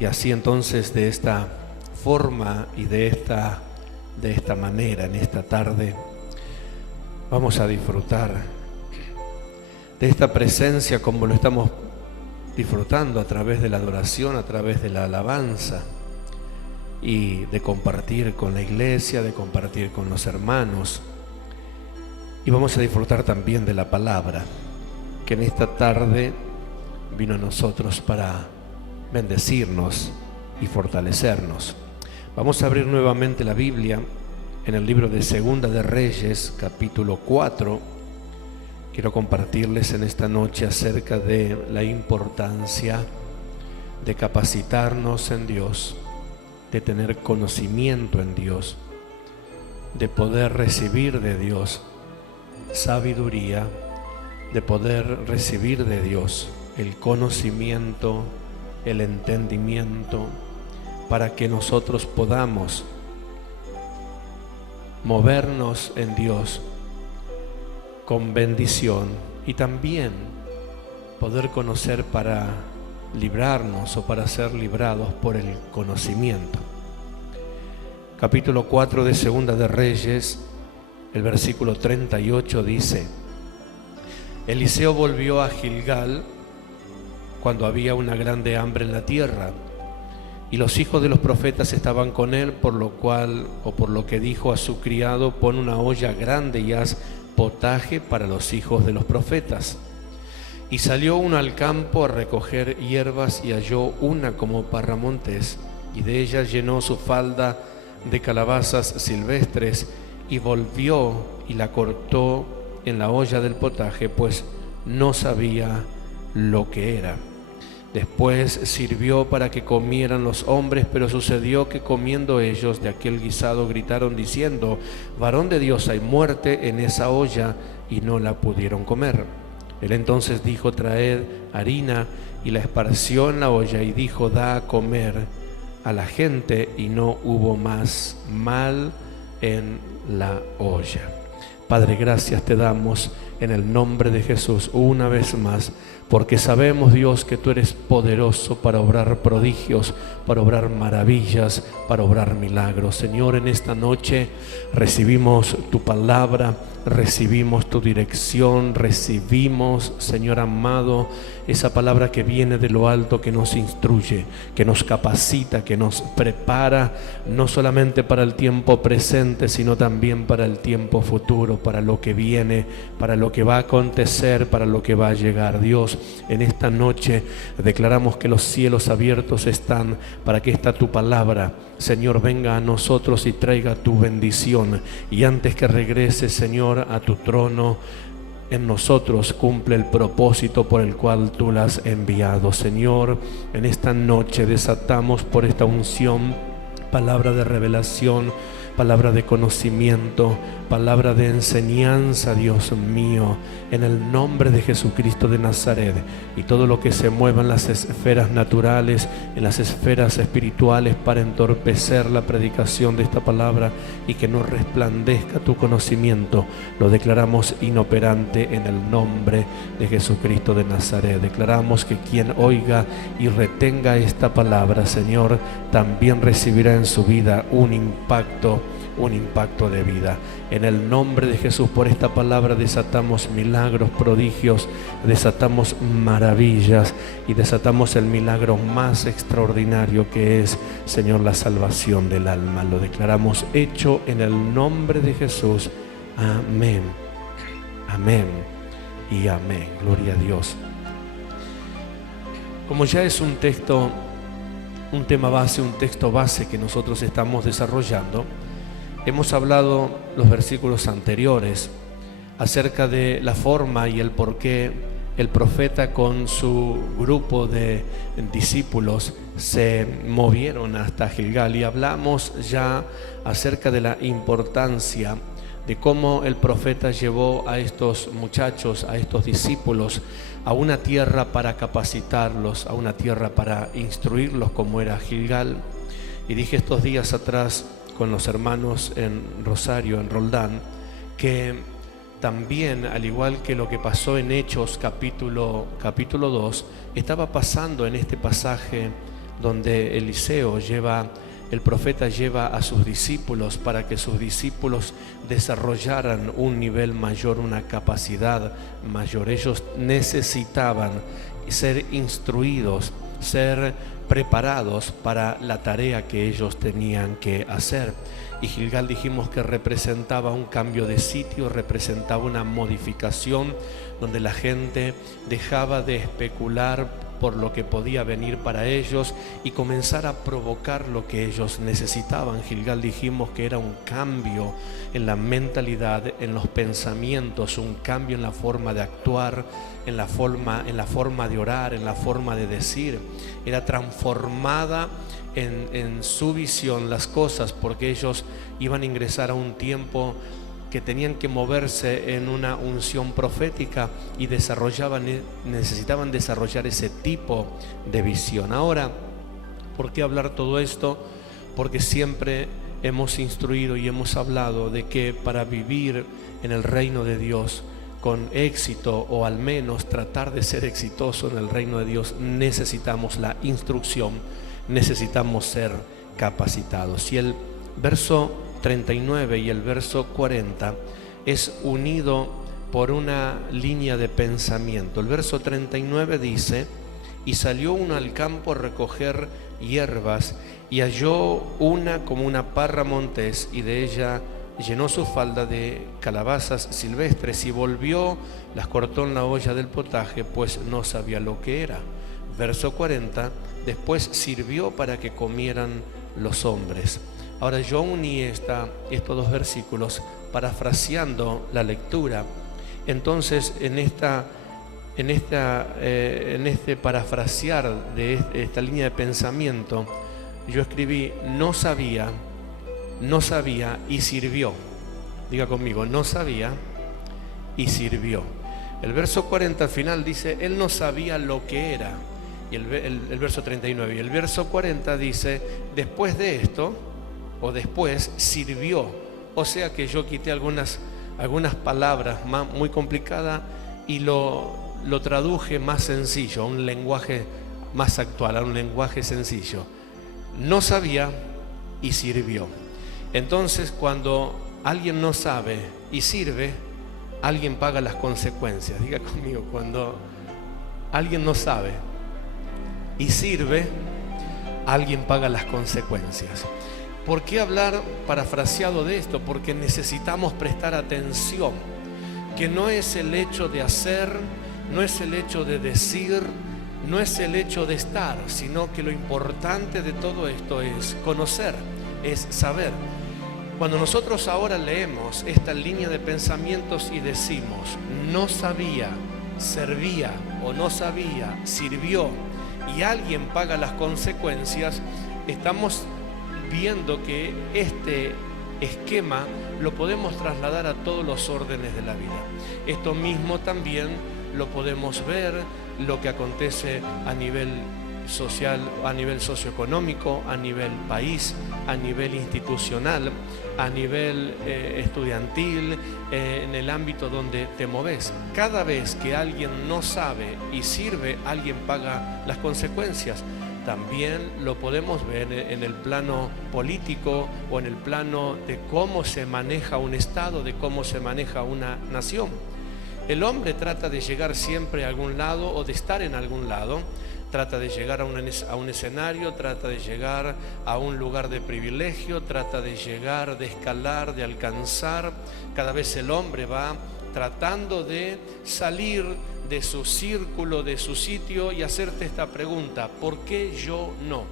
Y así entonces, de esta forma y de esta manera, en esta tarde, vamos a disfrutar de esta presencia como lo estamos disfrutando a través de la adoración, a través de la alabanza, y de compartir con la iglesia, de compartir con los hermanos. Y vamos a disfrutar también de la palabra que en esta tarde vino a nosotros para bendecirnos y fortalecernos. Vamos a abrir nuevamente la Biblia en el libro de Segunda de Reyes, capítulo 4. Quiero compartirles en esta noche acerca de la importancia de capacitarnos en Dios, de tener conocimiento en Dios, de poder recibir de Dios sabiduría, de poder recibir de Dios el conocimiento, el entendimiento, para que nosotros podamos movernos en Dios con bendición y también poder conocer para librarnos o para ser librados por el conocimiento. Capítulo 4 de Segunda de Reyes, el versículo 38 dice: Eliseo volvió a Gilgal cuando había una grande hambre en la tierra, y los hijos de los profetas estaban con él, por lo que dijo a su criado: pon una olla grande y haz potaje para los hijos de los profetas. Y salió uno al campo a recoger hierbas y halló una como parramontes, y de ella llenó su falda de calabazas silvestres, y volvió y la cortó en la olla del potaje, pues no sabía lo que era. Después sirvió para que comieran los hombres, pero sucedió que comiendo ellos de aquel guisado gritaron diciendo: varón de Dios, hay muerte en esa olla, y no la pudieron comer. Él entonces dijo: traed harina, y la esparció en la olla, y dijo: da a comer a la gente, y no hubo más mal en la olla. Padre, gracias te damos en el nombre de Jesús una vez más, porque sabemos, Dios, que tú eres poderoso para obrar prodigios, para obrar maravillas, para obrar milagros. Señor, en esta noche recibimos tu palabra, recibimos tu dirección, recibimos, Señor amado, esa palabra que viene de lo alto, que nos instruye, que nos capacita, que nos prepara, no solamente para el tiempo presente, sino también para el tiempo futuro, para lo que viene, para lo que va a acontecer, para lo que va a llegar. Dios, en esta noche declaramos que los cielos abiertos están para que esta tu palabra, Señor, venga a nosotros y traiga tu bendición. Y antes que regrese, Señor, a tu trono, en nosotros cumple el propósito por el cual tú la has enviado. Señor, en esta noche desatamos por esta unción palabra de revelación, palabra de conocimiento, palabra de enseñanza, Dios mío, en el nombre de Jesucristo de Nazaret. Y todo lo que se mueva en las esferas naturales, en las esferas espirituales, para entorpecer la predicación de esta palabra y que no resplandezca tu conocimiento, lo declaramos inoperante en el nombre de Jesucristo de Nazaret. Declaramos que quien oiga y retenga esta palabra, Señor, también recibirá en su vida un impacto de vida. En el nombre de Jesús, por esta palabra desatamos milagros, prodigios, desatamos maravillas y desatamos el milagro más extraordinario que es, Señor, la salvación del alma. Lo declaramos hecho en el nombre de Jesús. Amén. Amén y amén. Gloria a Dios. Como ya es un texto, un tema base, un texto base que nosotros estamos desarrollando, hemos hablado los versículos anteriores acerca de la forma y el por qué el profeta con su grupo de discípulos se movieron hasta Gilgal, y hablamos ya acerca de la importancia de cómo el profeta llevó a estos muchachos, a estos discípulos, a una tierra para capacitarlos, a una tierra para instruirlos, como era Gilgal. Y dije estos días atrás con los hermanos en Rosario, en Roldán, que también, al igual que lo que pasó en Hechos capítulo 2, estaba pasando en este pasaje donde el profeta lleva a sus discípulos para que sus discípulos desarrollaran un nivel mayor, una capacidad mayor. Ellos necesitaban ser instruidos, ser preparados para la tarea que ellos tenían que hacer. Y Gilgal dijimos que representaba un cambio de sitio, representaba una modificación donde la gente dejaba de especular por lo que podía venir para ellos y comenzar a provocar lo que ellos necesitaban. Gilgal dijimos que era un cambio en la mentalidad, en los pensamientos, un cambio en la forma de actuar, en la forma de orar, en la forma de decir. Era transformada en su visión las cosas, porque ellos iban a ingresar a un tiempo que tenían que moverse en una unción profética y necesitaban desarrollar ese tipo de visión. Ahora, ¿por qué hablar todo esto? Porque siempre hemos instruido y hemos hablado de que para vivir en el reino de Dios con éxito, o al menos tratar de ser exitoso en el reino de Dios, necesitamos la instrucción, necesitamos ser capacitados. Y el verso 39 y el verso 40 es unido por una línea de pensamiento. El verso 39 dice: y salió uno al campo a recoger hierbas, y halló una como una parra montés, y de ella llenó su falda de calabazas silvestres, y volvió, las cortó en la olla del potaje, pues no sabía lo que era. Verso 40, después sirvió para que comieran los hombres. Ahora yo uní estos dos versículos parafraseando la lectura. Entonces en este parafrasear de esta línea de pensamiento, yo escribí: no sabía y sirvió. Diga conmigo: no sabía y sirvió. El verso 40 al final dice: él no sabía lo que era. Y el verso 39. Y el verso 40 dice: después de esto, o después, sirvió. O sea que yo quité algunas palabras muy complicadas y lo traduje más sencillo, a un lenguaje más actual, a un lenguaje sencillo. No sabía y sirvió. Entonces, cuando alguien no sabe y sirve, alguien paga las consecuencias. Diga conmigo: cuando alguien no sabe y sirve, alguien paga las consecuencias. ¿Por qué hablar parafraseado de esto? Porque necesitamos prestar atención, que no es el hecho de hacer, no es el hecho de decir, no es el hecho de estar, sino que lo importante de todo esto es conocer, es saber. Cuando nosotros ahora leemos esta línea de pensamientos y decimos: no sabía, servía, o no sabía, sirvió, y alguien paga las consecuencias, estamos viendo que este esquema lo podemos trasladar a todos los órdenes de la vida. Esto mismo también lo podemos ver, lo que acontece a nivel social, a nivel socioeconómico, a nivel país, a nivel institucional, a nivel estudiantil, en el ámbito donde te moves. Cada vez que alguien no sabe y sirve, alguien paga las consecuencias. También lo podemos ver en el plano político o en el plano de cómo se maneja un Estado, de cómo se maneja una nación. El hombre trata de llegar siempre a algún lado o de estar en algún lado, trata de llegar a un escenario, trata de llegar a un lugar de privilegio, trata de llegar, de escalar, de alcanzar. Cada vez el hombre va tratando de salir de su círculo, de su sitio, y hacerte esta pregunta: ¿por qué yo no?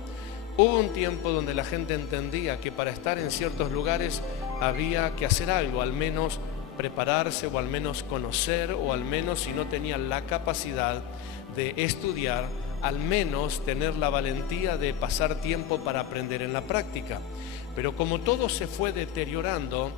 Hubo un tiempo donde la gente entendía que para estar en ciertos lugares había que hacer algo, al menos prepararse, o al menos conocer, o al menos, si no tenía la capacidad de estudiar, al menos tener la valentía de pasar tiempo para aprender en la práctica. Pero como todo se fue deteriorando,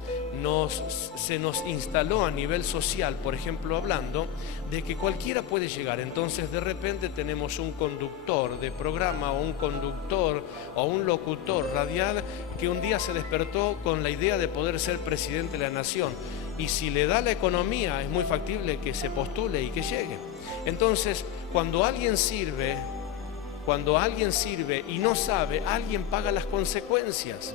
se nos instaló a nivel social, por ejemplo, hablando de que cualquiera puede llegar. Entonces de repente tenemos un conductor de programa, o un conductor o un locutor radial que un día se despertó con la idea de poder ser presidente de la nación, y si le da la economía es muy factible que se postule y que llegue. Entonces, cuando alguien sirve, cuando alguien sirve y no sabe, alguien paga las consecuencias.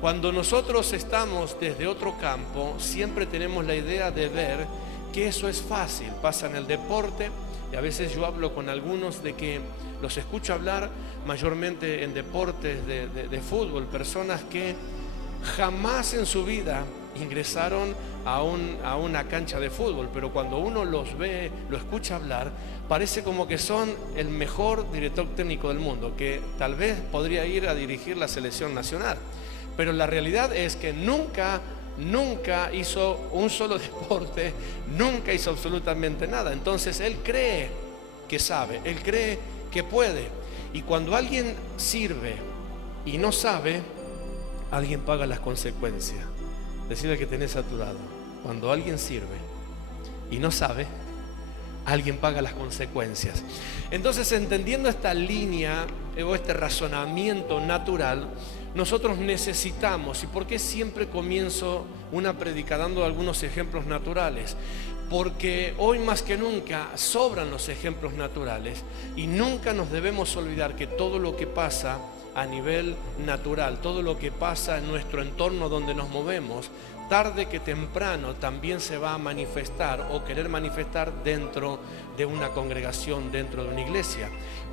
Cuando nosotros estamos desde otro campo, siempre tenemos la idea de ver que eso es fácil. Pasa en el deporte, y a veces yo hablo con algunos de que los escucho hablar mayormente en deportes de fútbol, personas que jamás en su vida ingresaron a una cancha de fútbol, pero cuando uno los ve, lo escucha hablar, parece como que son el mejor director técnico del mundo, que tal vez podría ir a dirigir la selección nacional, pero la realidad es que nunca hizo un solo deporte, nunca hizo absolutamente nada. Entonces él cree que sabe, él cree que puede, y cuando alguien sirve y no sabe, alguien paga las consecuencias. Decirle que tenés a tu lado, cuando alguien sirve y no sabe, alguien paga las consecuencias. Entonces, entendiendo esta línea o este razonamiento natural, nosotros necesitamos, ¿y por qué siempre comienzo una prédica dando algunos ejemplos naturales? Porque hoy más que nunca sobran los ejemplos naturales y nunca nos debemos olvidar que todo lo que pasa a nivel natural, todo lo que pasa en nuestro entorno donde nos movemos, tarde que temprano también se va a manifestar o querer manifestar dentro de una congregación, dentro de una iglesia,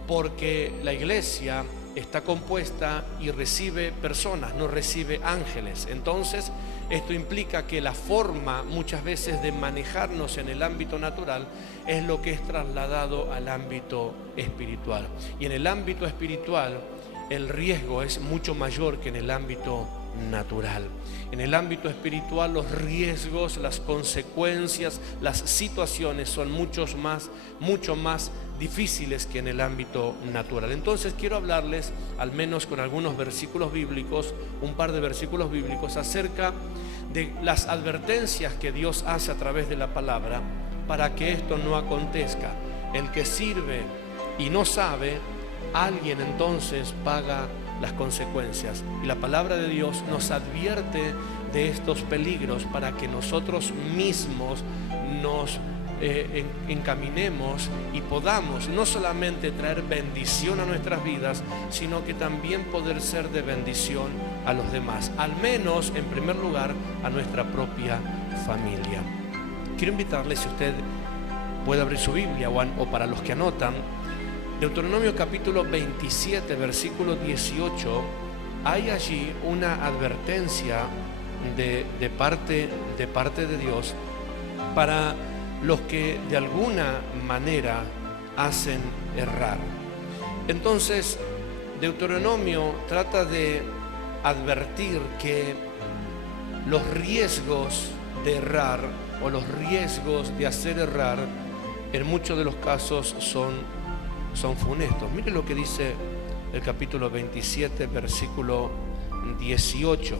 porque la iglesia está compuesta y recibe personas, no recibe ángeles. Entonces esto implica que la forma muchas veces de manejarnos en el ámbito natural es lo que es trasladado al ámbito espiritual, y en el ámbito espiritual el riesgo es mucho mayor que en el ámbito natural. En el ámbito espiritual los riesgos, las consecuencias, las situaciones son mucho más difíciles que en el ámbito natural. Entonces quiero hablarles, al menos con algunos versículos bíblicos, un par de versículos bíblicos, acerca de las advertencias que Dios hace a través de la palabra para que esto no acontezca. El que sirve y no sabe, alguien entonces paga las consecuencias, y la palabra de Dios nos advierte de estos peligros para que nosotros mismos nos encaminemos y podamos no solamente traer bendición a nuestras vidas, sino que también poder ser de bendición a los demás, al menos en primer lugar a nuestra propia familia. Quiero invitarle, si usted puede abrir su Biblia o para los que anotan, Deuteronomio capítulo 27, versículo 18, hay allí una advertencia de parte de Dios para los que de alguna manera hacen errar. Entonces, Deuteronomio trata de advertir que los riesgos de errar o los riesgos de hacer errar en muchos de los casos son funestos. Mire lo que dice el capítulo 27, versículo 18.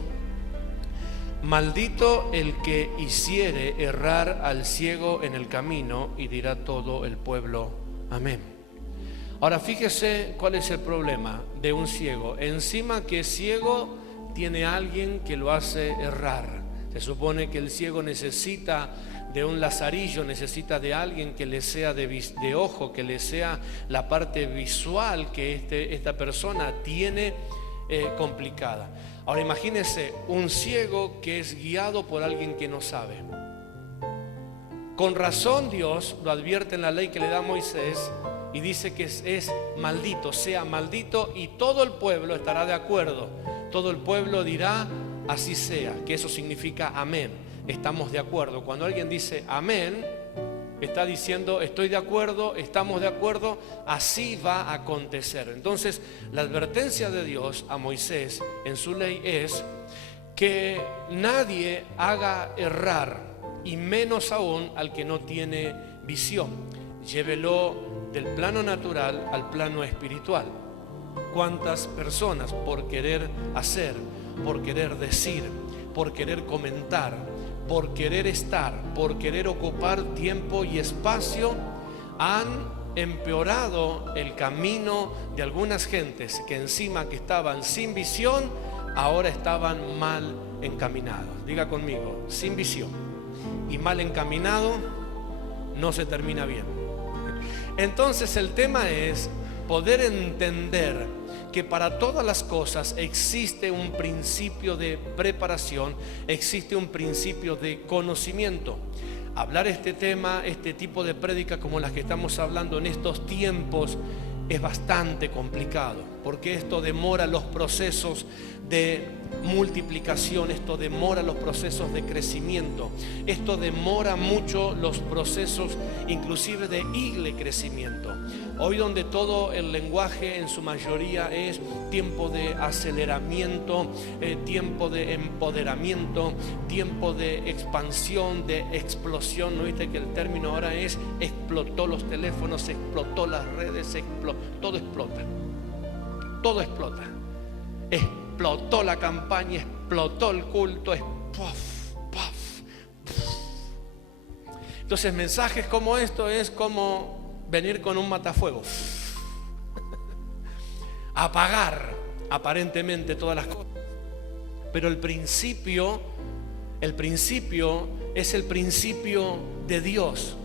Maldito el que hiciere errar al ciego en el camino, y dirá todo el pueblo amén. Ahora fíjese cuál es el problema de un ciego. Encima que es ciego, tiene alguien que lo hace errar. Se supone que el ciego necesita de un lazarillo, necesita de alguien que le sea de ojo, que le sea la parte visual que esta persona tiene complicada. Ahora imagínese un ciego que es guiado por alguien que no sabe. Con razón Dios lo advierte en la ley que le da a Moisés y dice que es maldito, sea maldito, y todo el pueblo estará de acuerdo. Todo el pueblo dirá así sea, que eso significa amén. Estamos de acuerdo. Cuando alguien dice amén, está diciendo estoy de acuerdo, estamos de acuerdo, así va a acontecer. Entonces la advertencia de Dios a Moisés en su ley es que nadie haga errar, y menos aún al que no tiene visión. Llévelo del plano natural al plano espiritual. ¿Cuántas personas por querer hacer, por querer decir, por querer comentar, por querer estar, por querer ocupar tiempo y espacio, han empeorado el camino de algunas gentes que encima que estaban sin visión, ahora estaban mal encaminados? Diga conmigo, sin visión y mal encaminado no se termina bien. Entonces el tema es poder entender que para todas las cosas existe un principio de preparación, existe un principio de conocimiento. Hablar este tema, este tipo de prédica como las que estamos hablando en estos tiempos, es bastante complicado, porque esto demora los procesos de multiplicación, esto demora los procesos de crecimiento, esto demora mucho los procesos inclusive de crecimiento. Hoy donde todo el lenguaje en su mayoría es tiempo de aceleramiento, tiempo de empoderamiento, tiempo de expansión, de explosión. ¿No viste que el término ahora es explotó los teléfonos, explotó las redes, todo explota? Todo explota. Explotó la campaña, explotó el culto, Entonces mensajes como esto es como venir con un matafuego, apagar aparentemente todas las cosas. Pero el principio es el principio de Dios.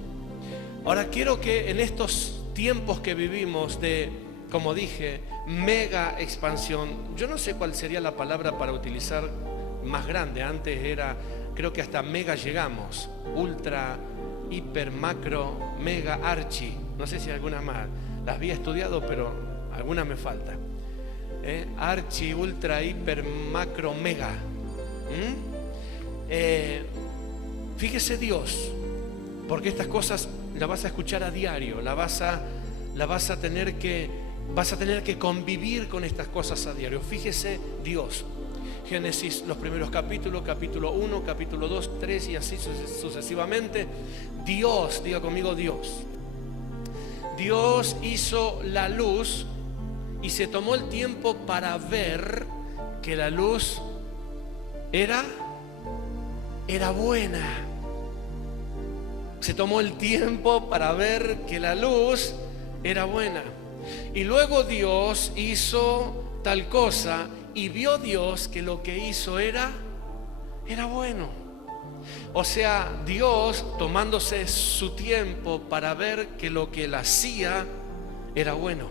Ahora quiero que en estos tiempos que vivimos de, como dije, mega expansión, yo no sé cuál sería la palabra para utilizar más grande. Antes era, creo que hasta mega llegamos, ultra, hiper, macro, mega, archi. No sé si algunas más, las había estudiado, pero algunas me faltan. Archi, ultra, hiper, macro, mega. Fíjese Dios, porque estas cosas las vas a escuchar a diario, vas a tener que convivir con estas cosas a diario. Fíjese Dios. Génesis, los primeros capítulos, capítulo 1, capítulo 2, 3 y así sucesivamente. Dios, diga conmigo Dios. Dios hizo la luz y se tomó el tiempo para ver que la luz era buena. Se tomó el tiempo para ver que la luz era buena. Y luego Dios hizo tal cosa y vio Dios que lo que hizo era bueno. O sea, Dios tomándose su tiempo para ver que lo que él hacía era bueno,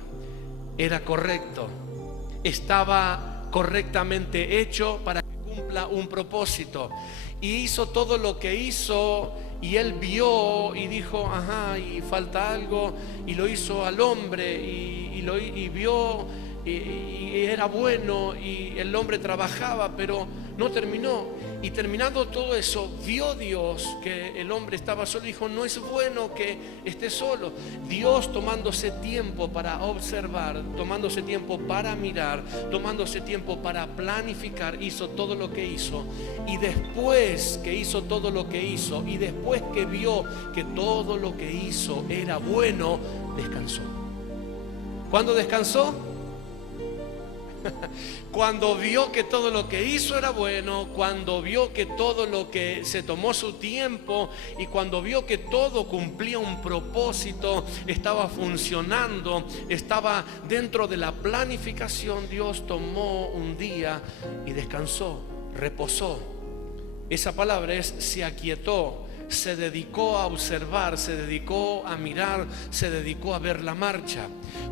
era correcto, estaba correctamente hecho para que cumpla un propósito. Y hizo todo lo que hizo, y él vio y dijo, ajá, y falta algo, y lo hizo al hombre, y vio, y era bueno, y el hombre trabajaba, pero no terminó. Y terminado todo eso, vio Dios que el hombre estaba solo y dijo, no es bueno que esté solo. Dios tomándose tiempo para observar, tomándose tiempo para mirar, tomándose tiempo para planificar, hizo todo lo que hizo. Y después que hizo todo lo que hizo, y después que vio que todo lo que hizo era bueno, descansó. ¿Cuándo descansó? Cuando vio que todo lo que hizo era bueno, cuando vio que todo lo que se tomó su tiempo, y cuando vio que todo cumplía un propósito, estaba funcionando, estaba dentro de la planificación, Dios tomó un día y descansó, reposó. Esa palabra es se aquietó. Se dedicó a observar, se dedicó a mirar, se dedicó a ver la marcha.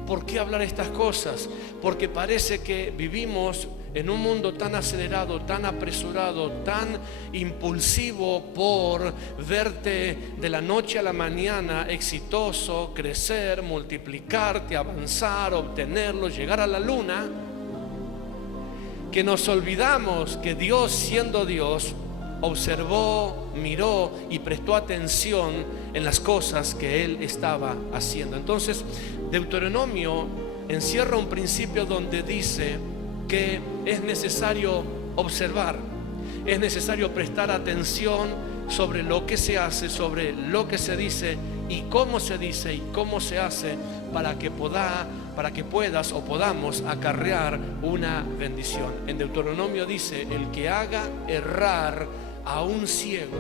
¿Por qué hablar estas cosas? Porque parece que vivimos en un mundo tan acelerado, tan apresurado, tan impulsivo por verte de la noche a la mañana exitoso, crecer, multiplicarte, avanzar, obtenerlo, llegar a la luna, que nos olvidamos que Dios, siendo Dios, observó, miró y prestó atención en las cosas que él estaba haciendo. Entonces, Deuteronomio encierra un principio donde dice que es necesario observar, es necesario prestar atención sobre lo que se hace, sobre lo que se dice y cómo se dice y cómo se hace para que puedas o podamos acarrear una bendición. En Deuteronomio dice, el que haga errar a un ciego,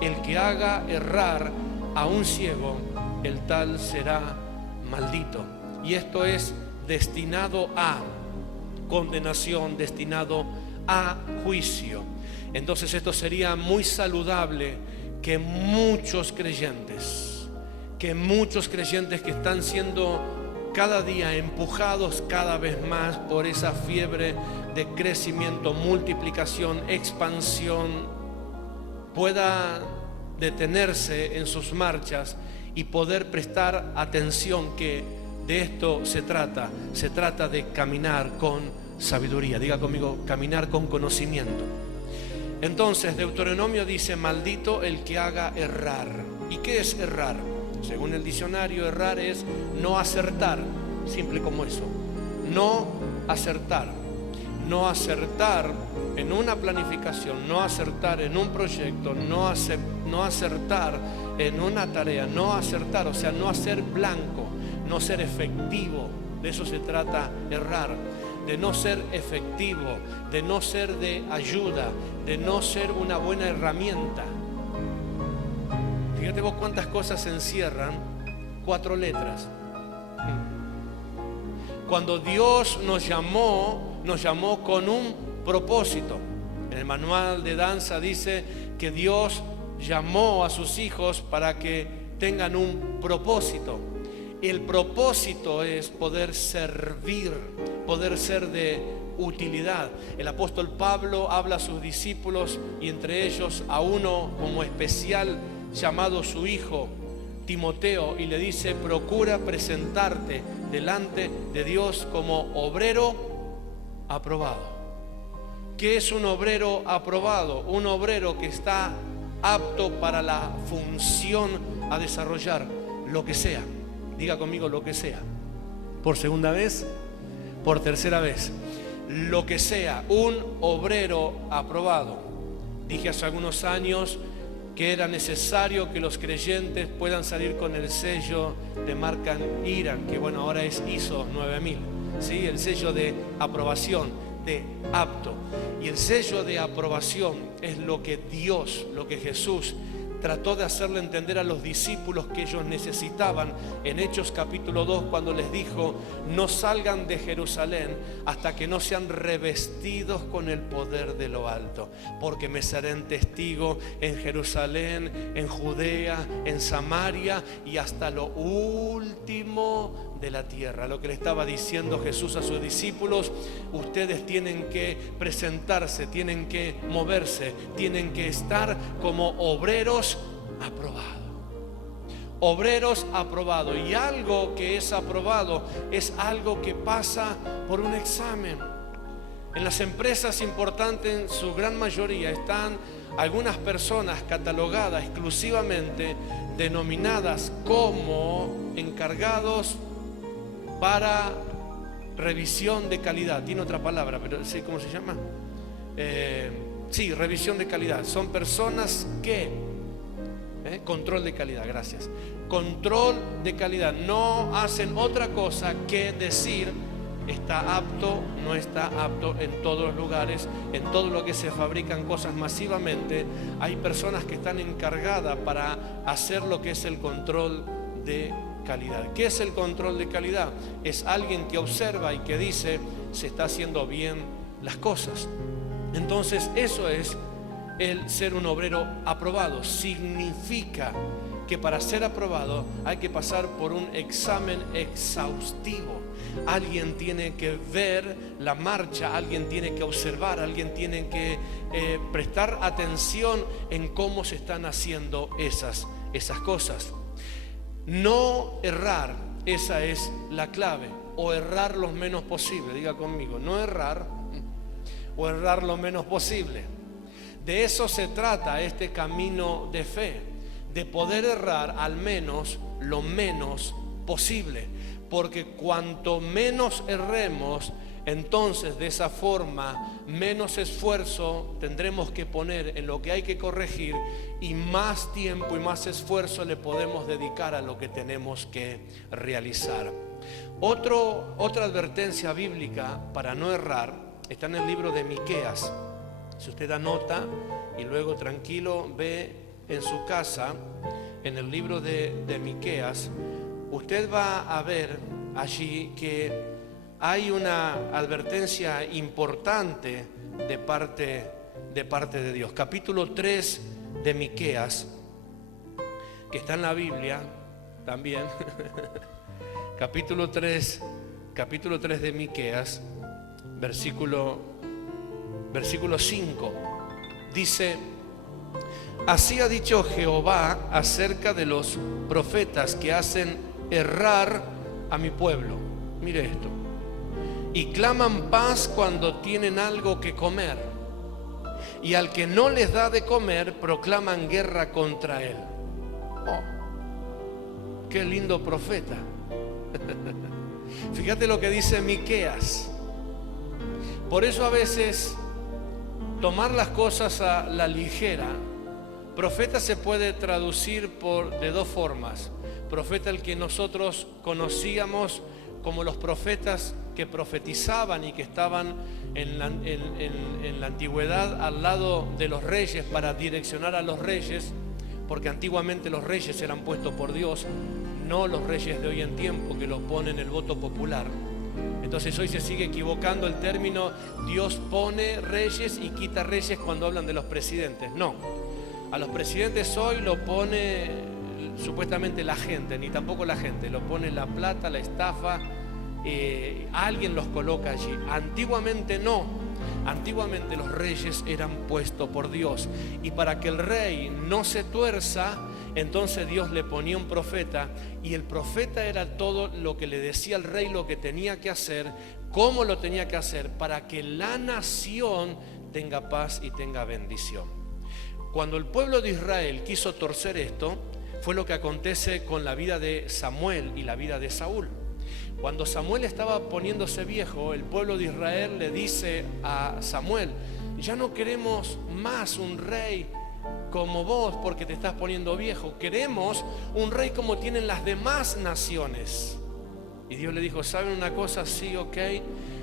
el que haga errar a un ciego, el tal será maldito. Y esto es destinado a condenación, destinado a juicio. Entonces esto sería muy saludable que muchos creyentes que están siendo cada día empujados cada vez más por esa fiebre de crecimiento, multiplicación, expansión, pueda detenerse en sus marchas y poder prestar atención, que de esto se trata de caminar con sabiduría. Diga conmigo, caminar con conocimiento. Entonces Deuteronomio dice: maldito el que haga errar. ¿Y qué es errar? Según el diccionario, errar es no acertar, simple como eso. No acertar. No acertar en una planificación, no acertar en un proyecto, no acertar en una tarea, no acertar, o sea, no hacer blanco, no ser efectivo. De eso se trata errar, de no ser efectivo, de no ser de ayuda, de no ser una buena herramienta. Fíjate vos cuántas cosas encierran 4 letras. Cuando Dios nos llamó con un propósito. En el manual de danza dice que Dios llamó a sus hijos para que tengan un propósito. El propósito es poder servir, poder ser de utilidad. El apóstol Pablo habla a sus discípulos, y entre ellos a uno como especial llamado su hijo Timoteo, y le dice: procura presentarte delante de Dios como obrero aprobado. ¿Qué es un obrero aprobado? Un obrero que está apto para la función a desarrollar lo que sea. Diga conmigo, lo que sea. Por segunda vez, por tercera vez. Lo que sea, un obrero aprobado. Dije hace algunos años que era necesario que los creyentes puedan salir con el sello de marca IRAN, que bueno, ahora es ISO 9000, ¿sí? El sello de aprobación, de apto. Y el sello de aprobación es lo que Dios, lo que Jesús trató de hacerle entender a los discípulos que ellos necesitaban en Hechos capítulo 2, cuando les dijo: no salgan de Jerusalén hasta que no sean revestidos con el poder de lo alto, porque me serán testigo en Jerusalén, en Judea, en Samaria y hasta lo último de la tierra. Lo que le estaba diciendo Jesús a sus discípulos: ustedes tienen que presentarse, tienen que moverse, tienen que estar como obreros aprobados. Obreros aprobados. Y algo que es aprobado es algo que pasa por un examen. En las empresas importantes, en su gran mayoría, están algunas personas catalogadas exclusivamente, denominadas como encargados para revisión de calidad. Tiene otra palabra, pero sí, ¿cómo se llama? Sí, revisión de calidad. Son personas que control de calidad, gracias. Control de calidad. No hacen otra cosa que decir: está apto, no está apto. En todos los lugares, en todo lo que se fabrican cosas masivamente, hay personas que están encargadas para hacer lo que es el control de calidad. ¿Qué es el control de calidad? Es alguien que observa y que dice: se está haciendo bien las cosas. Entonces eso es el ser un obrero aprobado. Significa que para ser aprobado hay que pasar por un examen exhaustivo. Alguien tiene que ver la marcha, alguien tiene que observar, alguien tiene que prestar atención en cómo se están haciendo esas cosas. No errar, esa es la clave. O errar lo menos posible. Diga conmigo, no errar o errar lo menos posible. De eso se trata este camino de fe, de poder errar al menos lo menos posible. Porque cuanto menos erremos, entonces de esa forma menos esfuerzo tendremos que poner en lo que hay que corregir, y más tiempo y más esfuerzo le podemos dedicar a lo que tenemos que realizar. Otra advertencia bíblica para no errar está en el libro de Miqueas. Si usted anota y luego tranquilo ve en su casa, en el libro de Miqueas, usted va a ver allí que hay una advertencia importante de parte de Dios. Capítulo 3 de Miqueas, que está en la Biblia también. capítulo 3 de Miqueas, versículo 5, dice: así ha dicho Jehová acerca de los profetas que hacen errar a mi pueblo. Mire esto: y claman paz cuando tienen algo que comer, y al que no les da de comer proclaman guerra contra él. Oh, qué lindo profeta. Fíjate lo que dice Miqueas. Por eso a veces tomar las cosas a la ligera. Profeta se puede traducir de dos formas. Profeta, el que nosotros conocíamos como los profetas que profetizaban y que estaban en la antigüedad al lado de los reyes para direccionar a los reyes, porque antiguamente los reyes eran puestos por Dios, no los reyes de hoy en tiempo que los ponen el voto popular. Entonces hoy se sigue equivocando el término Dios pone reyes y quita reyes cuando hablan de los presidentes. No, a los presidentes hoy lo pone supuestamente la gente, ni tampoco la gente, lo pone la plata, la estafa, alguien los coloca allí. Antiguamente no, antiguamente los reyes eran puestos por Dios, y para que el rey no se tuerza, entonces Dios le ponía un profeta, y el profeta era todo lo que le decía al rey lo que tenía que hacer, cómo lo tenía que hacer, para que la nación tenga paz y tenga bendición. Cuando el pueblo de Israel quiso torcer esto, fue lo que acontece con la vida de Samuel y la vida de Saúl. Cuando Samuel estaba poniéndose viejo, el pueblo de Israel le dice a Samuel: ya no queremos más un rey como vos porque te estás poniendo viejo, queremos un rey como tienen las demás naciones. Y Dios le dijo: ¿saben una cosa? Sí, ok,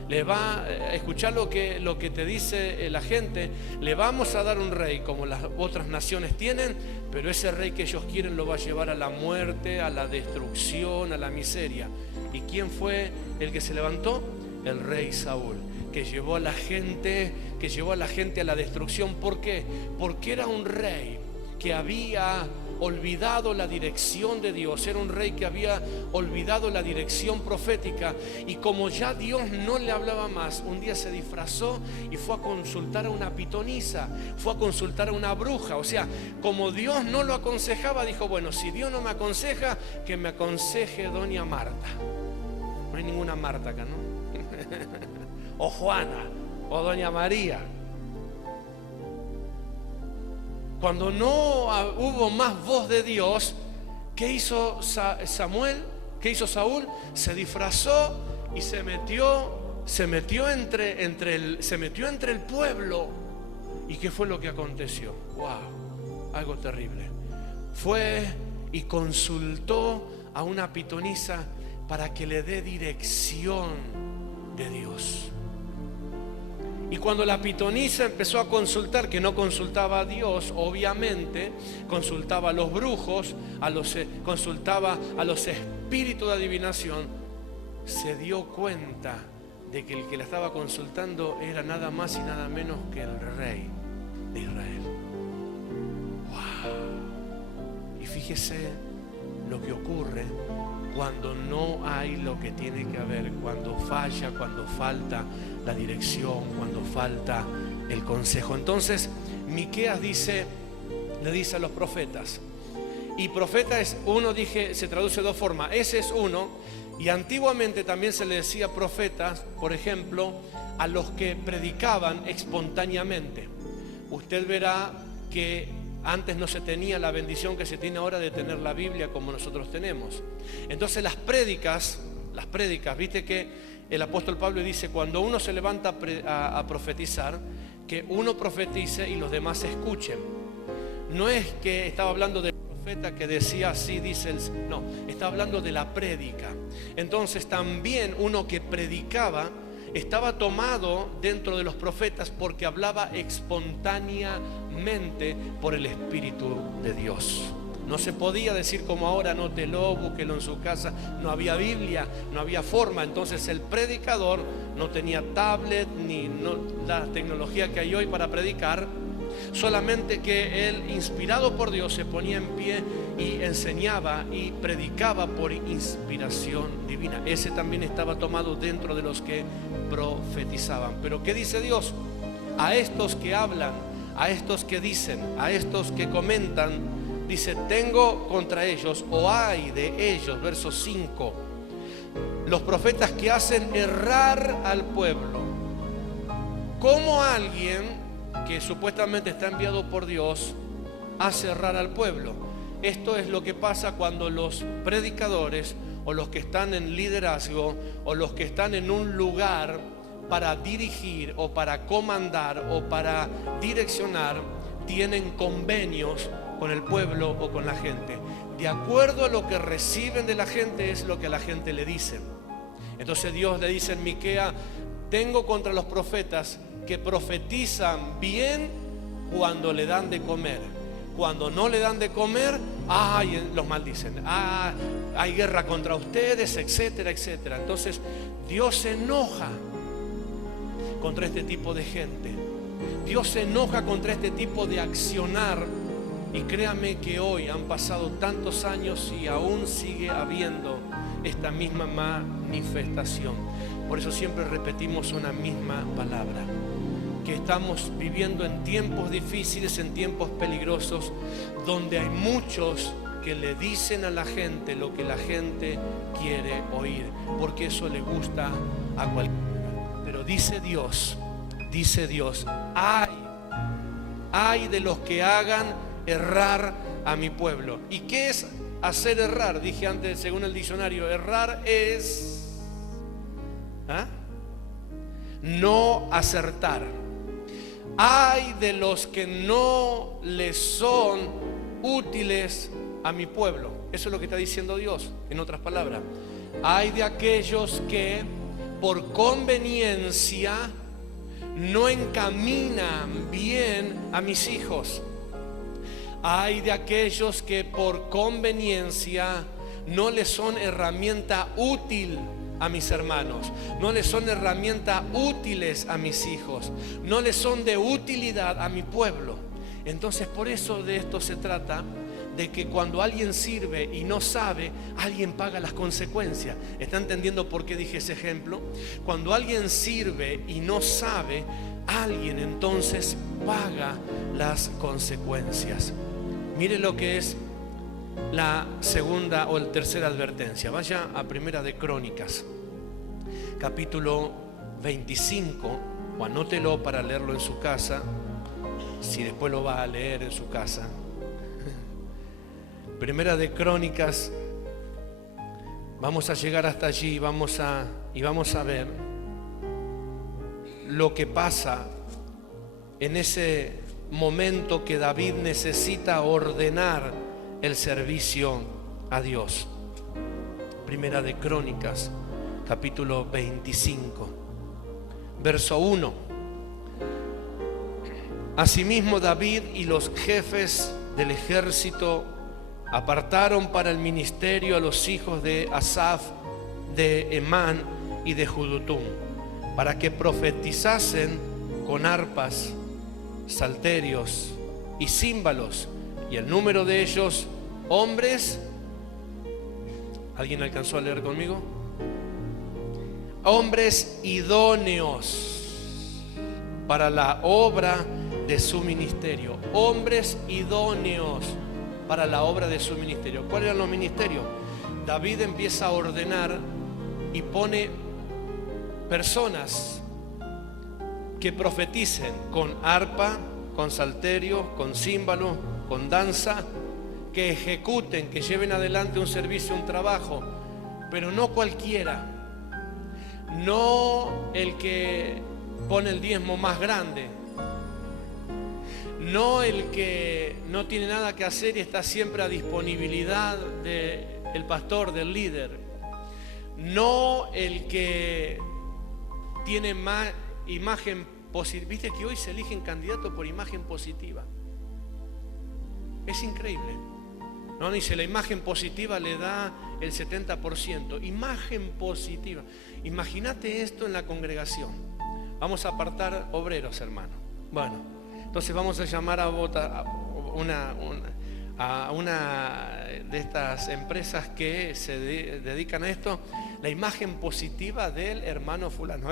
le va a escuchar lo que te dice la gente, le vamos a dar un rey como las otras naciones tienen, pero ese rey que ellos quieren lo va a llevar a la muerte, a la destrucción, a la miseria. ¿Y quién fue el que se levantó? El rey Saúl, que llevó a la gente a la destrucción. ¿Por qué? Porque era un rey que había olvidado la dirección de Dios, era un rey que había olvidado la dirección profética, y como ya Dios no le hablaba más, un día se disfrazó y fue a consultar a una pitonisa, fue a consultar a una bruja. O sea, como Dios no lo aconsejaba, dijo: bueno, si Dios no me aconseja, que me aconseje doña Marta. No hay ninguna Marta acá, ¿no? O Juana, o doña María. Cuando no hubo más voz de Dios, ¿qué hizo Samuel? ¿Qué hizo Saúl? Se disfrazó y se metió entre el pueblo. ¿Y qué fue lo que aconteció? ¡Wow! Algo terrible. Fue y consultó a una pitonisa para que le dé dirección de Dios. Y cuando la pitonisa empezó a consultar, que no consultaba a Dios, obviamente, consultaba a los brujos, consultaba a los espíritus de adivinación, se dio cuenta de que el que la estaba consultando era nada más y nada menos que el rey de Israel. ¡Wow! Y fíjese lo que ocurre cuando no hay lo que tiene que haber, cuando falla, cuando falta la dirección, cuando falta el consejo. Entonces Miqueas le dice a los profetas, y profeta es uno, se traduce de dos formas, ese es uno, y antiguamente también se le decía profetas, por ejemplo, a los que predicaban espontáneamente. Usted verá que antes no se tenía la bendición que se tiene ahora de tener la Biblia como nosotros tenemos. Entonces las prédicas, viste que el apóstol Pablo dice: cuando uno se levanta a profetizar, que uno profetice y los demás escuchen. No es que estaba hablando del profeta que decía así dice no, está hablando de la prédica. Entonces también uno que predicaba estaba tomado dentro de los profetas porque hablaba espontáneamente por el Espíritu de Dios. No se podía decir como ahora: anótelo, búsquelo en su casa. No había Biblia, no había forma. Entonces el predicador no tenía tablet ni la tecnología que hay hoy para predicar. solamente que él, inspirado por Dios, se ponía en pie y enseñaba y predicaba por inspiración divina. Ese también estaba tomado dentro de los que profetizaban. Pero ¿qué dice Dios? A estos que hablan, a estos que dicen, a estos que comentan, dice, tengo contra ellos, o hay de ellos, verso 5, los profetas que hacen errar al pueblo. ¿Cómo alguien que supuestamente está enviado por Dios hace errar al pueblo? Esto es lo que pasa cuando los predicadores o los que están en liderazgo o los que están en un lugar para dirigir o para comandar o para direccionar tienen convenios con el pueblo o con la gente. De acuerdo a lo que reciben de la gente es lo que a la gente le dicen. Entonces Dios le dice en Miquea, tengo contra los profetas que profetizan bien cuando le dan de comer. Cuando no le dan de comer, los maldicen. Hay guerra contra ustedes, etcétera, etcétera. Entonces Dios se enoja contra este tipo de gente. Dios se enoja contra este tipo de accionar. Y créame que hoy han pasado tantos años y aún sigue habiendo esta misma manifestación. Por eso siempre repetimos una misma palabra, que estamos viviendo en tiempos difíciles, en tiempos peligrosos, donde hay muchos que le dicen a la gente lo que la gente quiere oír, porque eso le gusta a cualquiera. Pero dice Dios, ay de los que hagan errar a mi pueblo. ¿Y qué es hacer errar? Dije antes, según el diccionario, errar es no acertar. Ay de los que no les son útiles a mi pueblo. Eso es lo que está diciendo Dios, en otras palabras. Ay de aquellos que por conveniencia no encaminan bien a mis hijos. Ay de aquellos que por conveniencia no les son herramienta útil a mis hermanos, no les son herramientas útiles a mis hijos, no les son de utilidad a mi pueblo. Entonces por eso de esto se trata, de que cuando alguien sirve y no sabe, alguien paga las consecuencias. ¿Está entendiendo por qué dije ese ejemplo? Cuando alguien sirve y no sabe, alguien entonces paga las consecuencias. Mire lo que es la segunda o la tercera advertencia. Vaya a Primera de Crónicas, capítulo 25, o anótelo para leerlo en su casa, si después lo va a leer en su casa. Primera de Crónicas, vamos a llegar hasta allí y vamos a ver lo que pasa en ese momento que David necesita ordenar el servicio a Dios. Primera de Crónicas, capítulo 25, verso 1. Asimismo David y los jefes del ejército apartaron para el ministerio a los hijos de Asaf, de Emán y de Judutún, para que profetizasen con arpas, salterios y címbalos, y el número de ellos hombres, ¿alguien alcanzó a leer conmigo? Hombres idóneos para la obra de su ministerio. Hombres idóneos para la obra de su ministerio. ¿Cuáles eran los ministerios? David empieza a ordenar y pone personas que profeticen con arpa, con salterio, con címbalo, con danza, que ejecuten, que lleven adelante un servicio, un trabajo, pero no cualquiera, no el que pone el diezmo más grande, no el que no tiene nada que hacer y está siempre a disponibilidad del pastor, del líder, no el que tiene más imagen positiva. Viste que hoy se eligen candidatos por imagen positiva. Es increíble. No dice la imagen positiva le da el 70%. Imagen positiva. Imagínate esto en la congregación. Vamos a apartar obreros, hermano. Bueno, Entonces vamos a llamar a una de estas empresas que se dedican a esto, la imagen positiva del hermano fulano.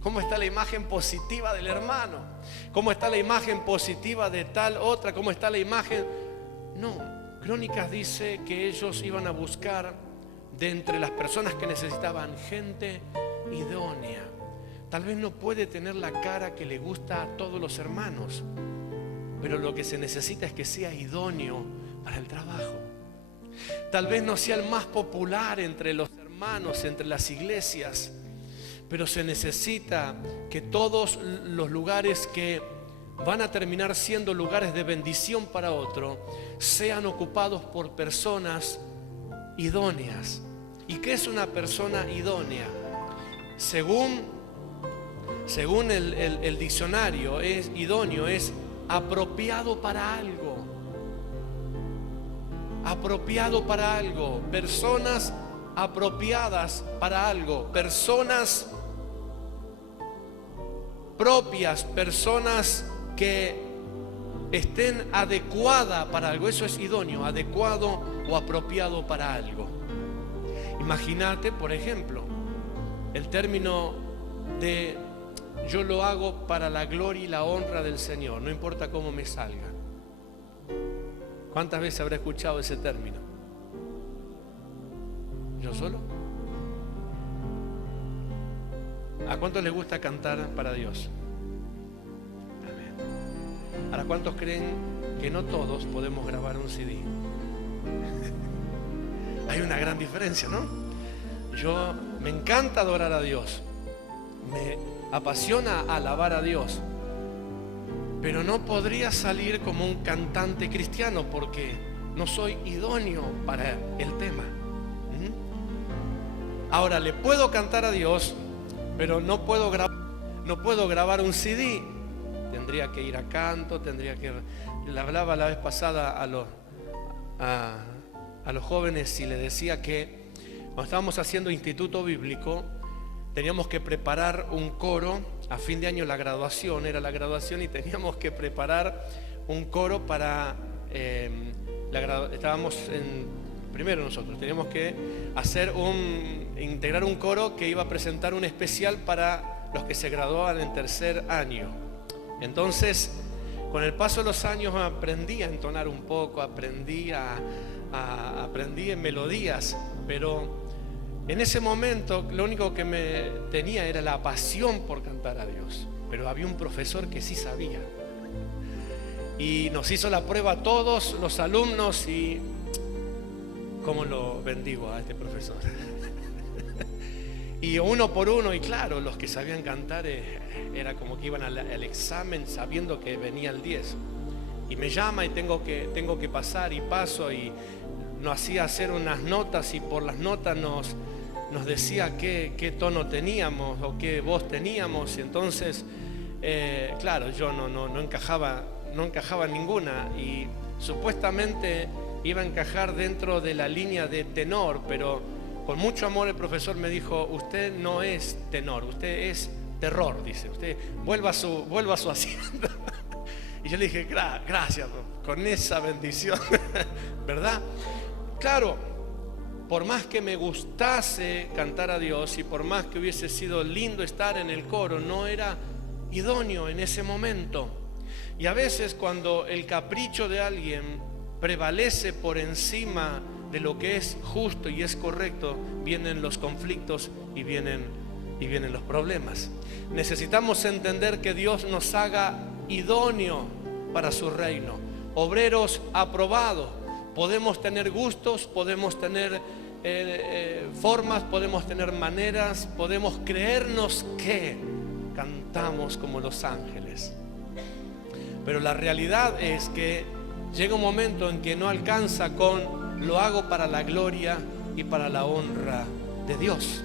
¿Cómo está la imagen positiva del hermano? ¿Cómo está la imagen positiva de tal otra? ¿Cómo está la imagen? No, Crónicas dice que ellos iban a buscar de entre las personas que necesitaban gente idónea. Tal vez no puede tener la cara que le gusta a todos los hermanos, pero lo que se necesita es que sea idóneo para el trabajo. Tal vez no sea el más popular entre los hermanos, entre las iglesias, pero se necesita que todos los lugares que van a terminar siendo lugares de bendición para otro sean ocupados por personas idóneas. ¿Y qué es una persona idónea? Según el diccionario, es idóneo, es apropiado para algo. Apropiado para algo. Personas apropiadas para algo. Personas propias, personas que estén adecuadas para algo. Eso es idóneo, adecuado o apropiado para algo. Imagínate, por ejemplo, el término de yo lo hago para la gloria y la honra del Señor, no importa cómo me salga. ¿Cuántas veces habrá escuchado ese término? ¿Yo solo? ¿A cuántos les gusta cantar para Dios? Amén. ¿Ahora cuántos creen que no todos podemos grabar un CD? Hay una gran diferencia, ¿no? Me encanta adorar a Dios, me apasiona alabar a Dios, pero no podría salir como un cantante cristiano porque no soy idóneo para el tema. Ahora, le puedo cantar a Dios, pero no puedo grabar un CD. Tendría que ir a canto, le hablaba la vez pasada a los jóvenes y les decía que cuando estábamos haciendo instituto bíblico teníamos que preparar un coro. A fin de año era la graduación y teníamos que preparar un coro para estábamos primero nosotros teníamos que integrar un coro que iba a presentar un especial para los que se graduaban en tercer año. Entonces, con el paso de los años aprendí a entonar un poco, aprendí en melodías, pero en ese momento lo único que me tenía era la pasión por cantar a Dios. Pero había un profesor que sí sabía y nos hizo la prueba a todos los alumnos y cómo lo bendigo a este profesor. Y uno por uno, y claro, los que sabían cantar era como que iban al examen sabiendo que venía el 10. Y me llama y tengo que pasar y paso, y nos hacía hacer unas notas y por las notas nos decía qué tono teníamos o qué voz teníamos. Y entonces, claro, yo no encajaba ninguna, y supuestamente iba a encajar dentro de la línea de tenor, pero con mucho amor el profesor me dijo: usted no es tenor, usted es terror, dice, usted vuelva a su asiento. Y yo le dije: gracias con esa bendición, ¿verdad? Claro, por más que me gustase cantar a Dios y por más que hubiese sido lindo estar en el coro, no era idóneo en ese momento. Y a veces cuando el capricho de alguien prevalece por encima de lo que es justo y es correcto, vienen los conflictos y vienen los problemas. Necesitamos entender que Dios nos haga idóneo para su reino, obreros aprobados. Podemos tener gustos, podemos tener formas, podemos tener maneras, podemos creernos que cantamos como los ángeles, pero la realidad es que llega un momento en que no alcanza con lo hago para la gloria y para la honra de Dios.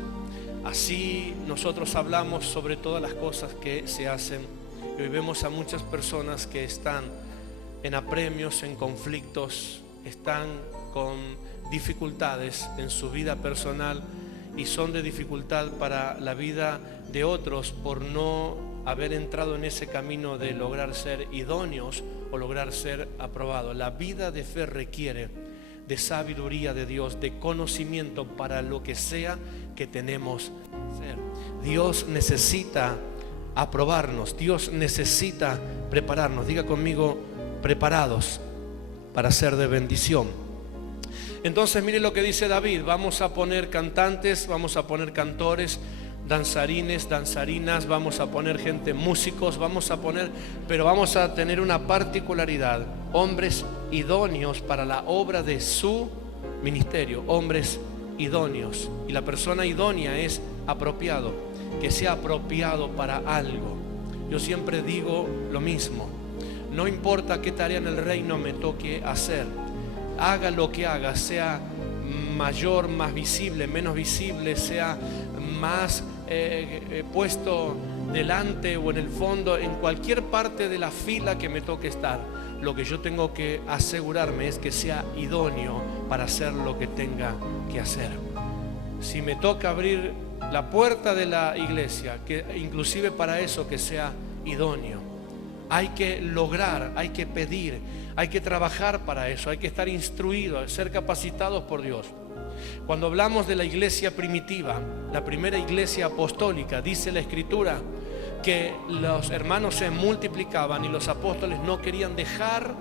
Así nosotros hablamos sobre todas las cosas que se hacen, y hoy vemos a muchas personas que están en apremios, en conflictos, están con dificultades en su vida personal y son de dificultad para la vida de otros por no haber entrado en ese camino de lograr ser idóneos o lograr ser aprobados. La vida de fe requiere de sabiduría de Dios, de conocimiento para lo que sea que tenemos que hacer. Dios necesita aprobarnos, Dios necesita prepararnos. Diga conmigo, preparados para ser de bendición. Entonces mire lo que dice David: vamos a poner cantantes, vamos a poner cantores, danzarines, danzarinas, vamos a poner gente, músicos, pero vamos a tener una particularidad: hombres idóneos para la obra de su ministerio, hombres idóneos. Y la persona idónea es apropiado, que sea apropiado para algo. Yo siempre digo lo mismo: no importa qué tarea en el reino me toque hacer, haga lo que haga, sea mayor, más visible, menos visible, sea más puesto delante o en el fondo, en cualquier parte de la fila que me toque estar, lo que yo tengo que asegurarme es que sea idóneo para hacer lo que tenga que hacer. Si me toca abrir la puerta de la iglesia, que inclusive para eso, que sea idóneo. Hay que lograr, hay que pedir, hay que trabajar para eso, hay que estar instruidos, ser capacitados por Dios. Cuando hablamos de la iglesia primitiva, la primera iglesia apostólica, dice la Escritura que los hermanos se multiplicaban y los apóstoles no querían dejar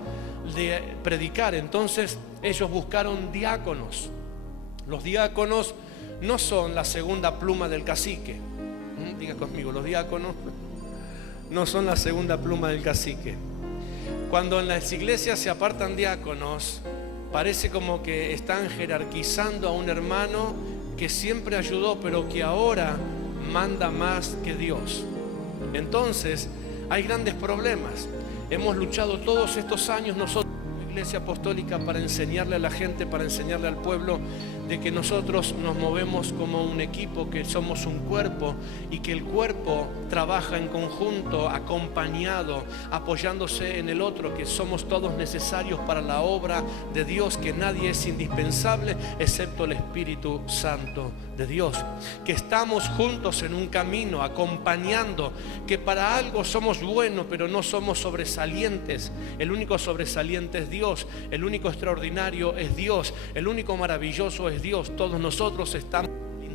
de predicar. Entonces ellos buscaron diáconos. Los diáconos no son la segunda pluma del cacique. Diga conmigo, los diáconos no son la segunda pluma del cacique. Cuando en las iglesias se apartan diáconos, parece como que están jerarquizando a un hermano que siempre ayudó, pero que ahora manda más que Dios. Entonces hay grandes problemas. Hemos luchado todos estos años nosotros, la iglesia apostólica, para enseñarle a la gente, para enseñarle al pueblo de que nosotros nos movemos como un equipo, que somos un cuerpo y que el cuerpo trabaja en conjunto, acompañado, apoyándose en el otro, que somos todos necesarios para la obra de Dios, que nadie es indispensable excepto el Espíritu Santo de Dios, que estamos juntos en un camino, acompañando, que para algo somos buenos, pero no somos sobresalientes. El único sobresaliente es Dios, el único extraordinario es Dios, el único maravilloso es Dios. Todos nosotros estamos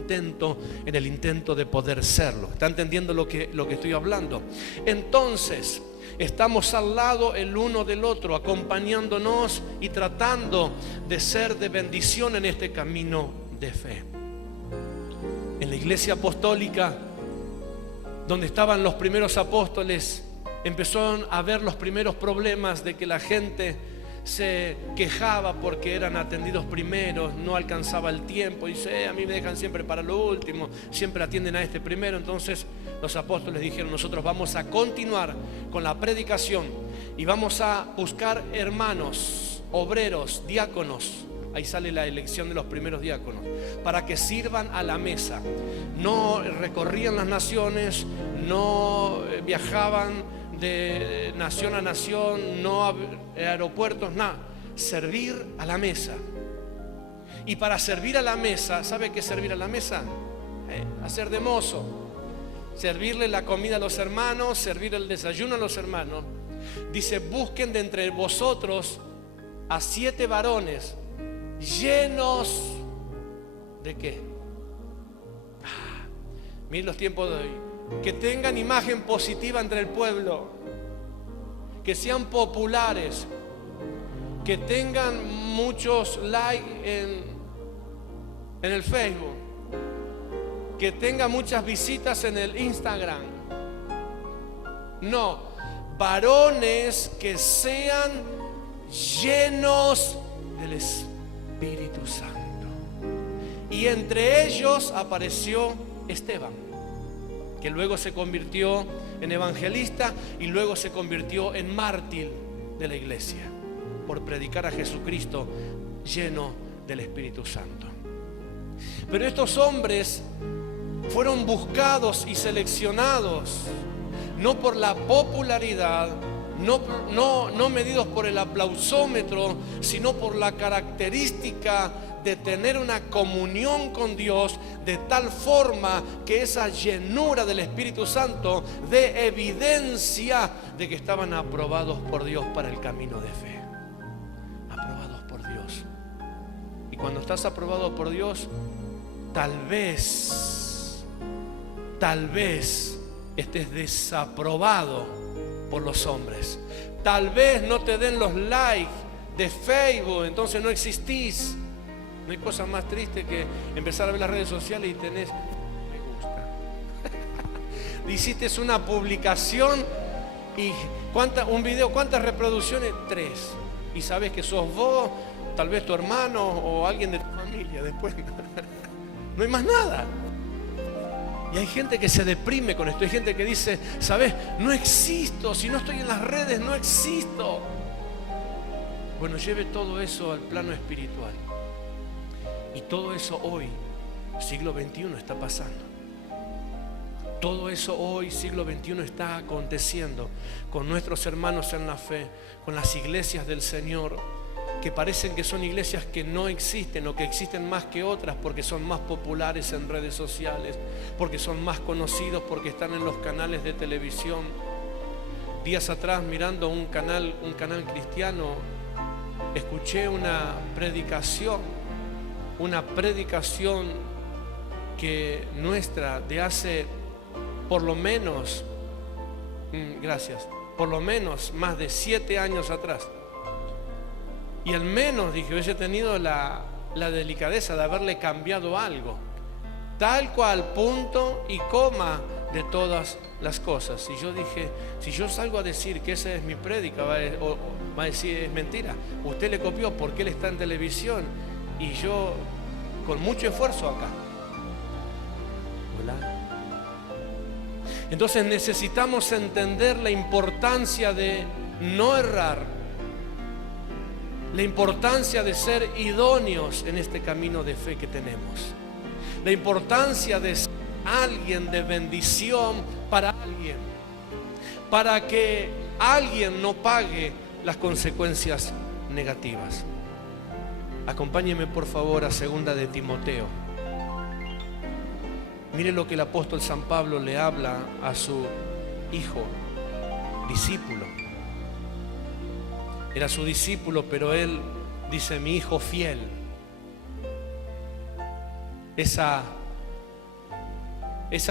en el intento de poder serlo. ¿Está entendiendo lo que estoy hablando? Entonces estamos al lado el uno del otro, acompañándonos y tratando de ser de bendición en este camino de fe. En la iglesia apostólica, donde estaban los primeros apóstoles, empezaron a ver los primeros problemas de que la gente se quejaba porque eran atendidos primero, no alcanzaba el tiempo. Dice, a mí me dejan siempre para lo último, siempre atienden a este primero. Entonces los apóstoles dijeron, nosotros vamos a continuar con la predicación y vamos a buscar hermanos, obreros, diáconos. Ahí sale la elección de los primeros diáconos, para que sirvan a la mesa. No recorrían las naciones, no viajaban de nación a nación, no aeropuertos, nada. Servir a la mesa. Y para servir a la mesa, ¿sabe qué es servir a la mesa? Hacer de mozo, servirle la comida a los hermanos, servir el desayuno a los hermanos. Dice, busquen de entre vosotros a 7 varones llenos de ¿qué? Miren los tiempos de hoy. Que tengan imagen positiva entre el pueblo, que sean populares, que tengan muchos likes en el Facebook, que tengan muchas visitas en el Instagram. No, varones que sean llenos del Espíritu Santo. Y entre ellos apareció Esteban, que luego se convirtió en evangelista y luego se convirtió en mártir de la iglesia por predicar a Jesucristo lleno del Espíritu Santo. Pero estos hombres fueron buscados y seleccionados no por la popularidad, no medidos por el aplausómetro, sino por la característica de tener una comunión con Dios de tal forma que esa llenura del Espíritu Santo dé evidencia de que estaban aprobados por Dios para el camino de fe. Aprobados por Dios. Y cuando estás aprobado por Dios, tal vez estés desaprobado por los hombres. Tal vez no te den los likes de Facebook, entonces no existís. No hay cosa más triste que empezar a ver las redes sociales y tenés me gusta. Hiciste una publicación y un video, ¿cuántas reproducciones? 3. Y sabes que sos vos, tal vez tu hermano o alguien de tu familia. Después no hay más nada. Y hay gente que se deprime con esto. Hay gente que dice, ¿sabes? No existo. Si no estoy en las redes, no existo. Bueno, lleve todo eso al plano espiritual. Y todo eso hoy, siglo XXI, está pasando. Todo eso hoy, siglo XXI, está aconteciendo con nuestros hermanos en la fe, con las iglesias del Señor, que parecen que son iglesias que no existen o que existen más que otras porque son más populares en redes sociales, porque son más conocidos, porque están en los canales de televisión. Días atrás, mirando un canal cristiano, escuché una predicación que nuestra de hace por lo menos más de 7 años atrás. Y al menos, dije, hubiese tenido la delicadeza de haberle cambiado algo, tal cual, punto y coma de todas las cosas. Y yo dije, si yo salgo a decir que esa es mi prédica, va a decir, es mentira. Usted le copió porque él está en televisión y yo con mucho esfuerzo acá. Hola. Entonces necesitamos entender la importancia de no errar, la importancia de ser idóneos en este camino de fe que tenemos, la importancia de ser alguien de bendición para alguien, para que alguien no pague las consecuencias negativas. Acompáñeme por favor a 2 de Timoteo. Mire lo que el apóstol San Pablo le habla a su hijo, discípulo. Era su discípulo, pero él dice, mi hijo fiel. Esa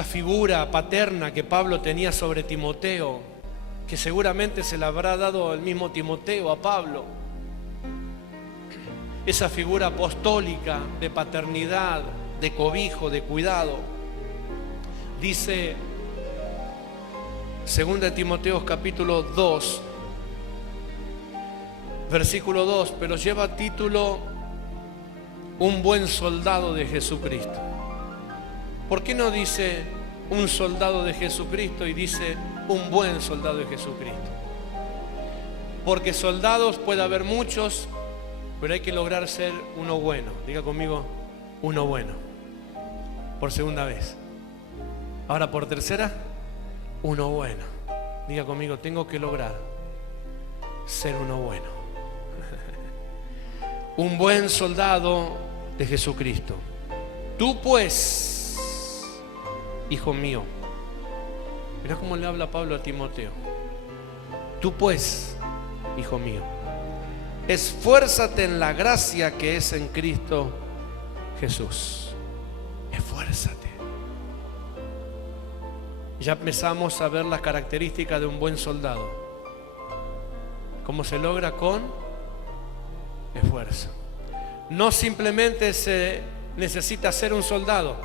figura paterna que Pablo tenía sobre Timoteo, que seguramente se la habrá dado el mismo Timoteo a Pablo. Esa figura apostólica de paternidad, de cobijo, de cuidado. Dice 2 de Timoteo capítulo 2, versículo 2, pero lleva título un buen soldado de Jesucristo. ¿Por qué no dice un soldado de Jesucristo y dice un buen soldado de Jesucristo? Porque soldados puede haber muchos, pero hay que lograr ser uno bueno. Diga conmigo, uno bueno. Por segunda vez. Ahora por tercera, uno bueno. Diga conmigo, tengo que lograr ser uno bueno. Un buen soldado de Jesucristo. Tú pues, hijo mío, mirá cómo le habla Pablo a Timoteo. Tú pues, hijo mío, esfuérzate en la gracia que es en Cristo Jesús. Esfuérzate. Ya empezamos a ver las características de un buen soldado. ¿Cómo se logra? Con esfuerzo. No simplemente se necesita ser un soldado.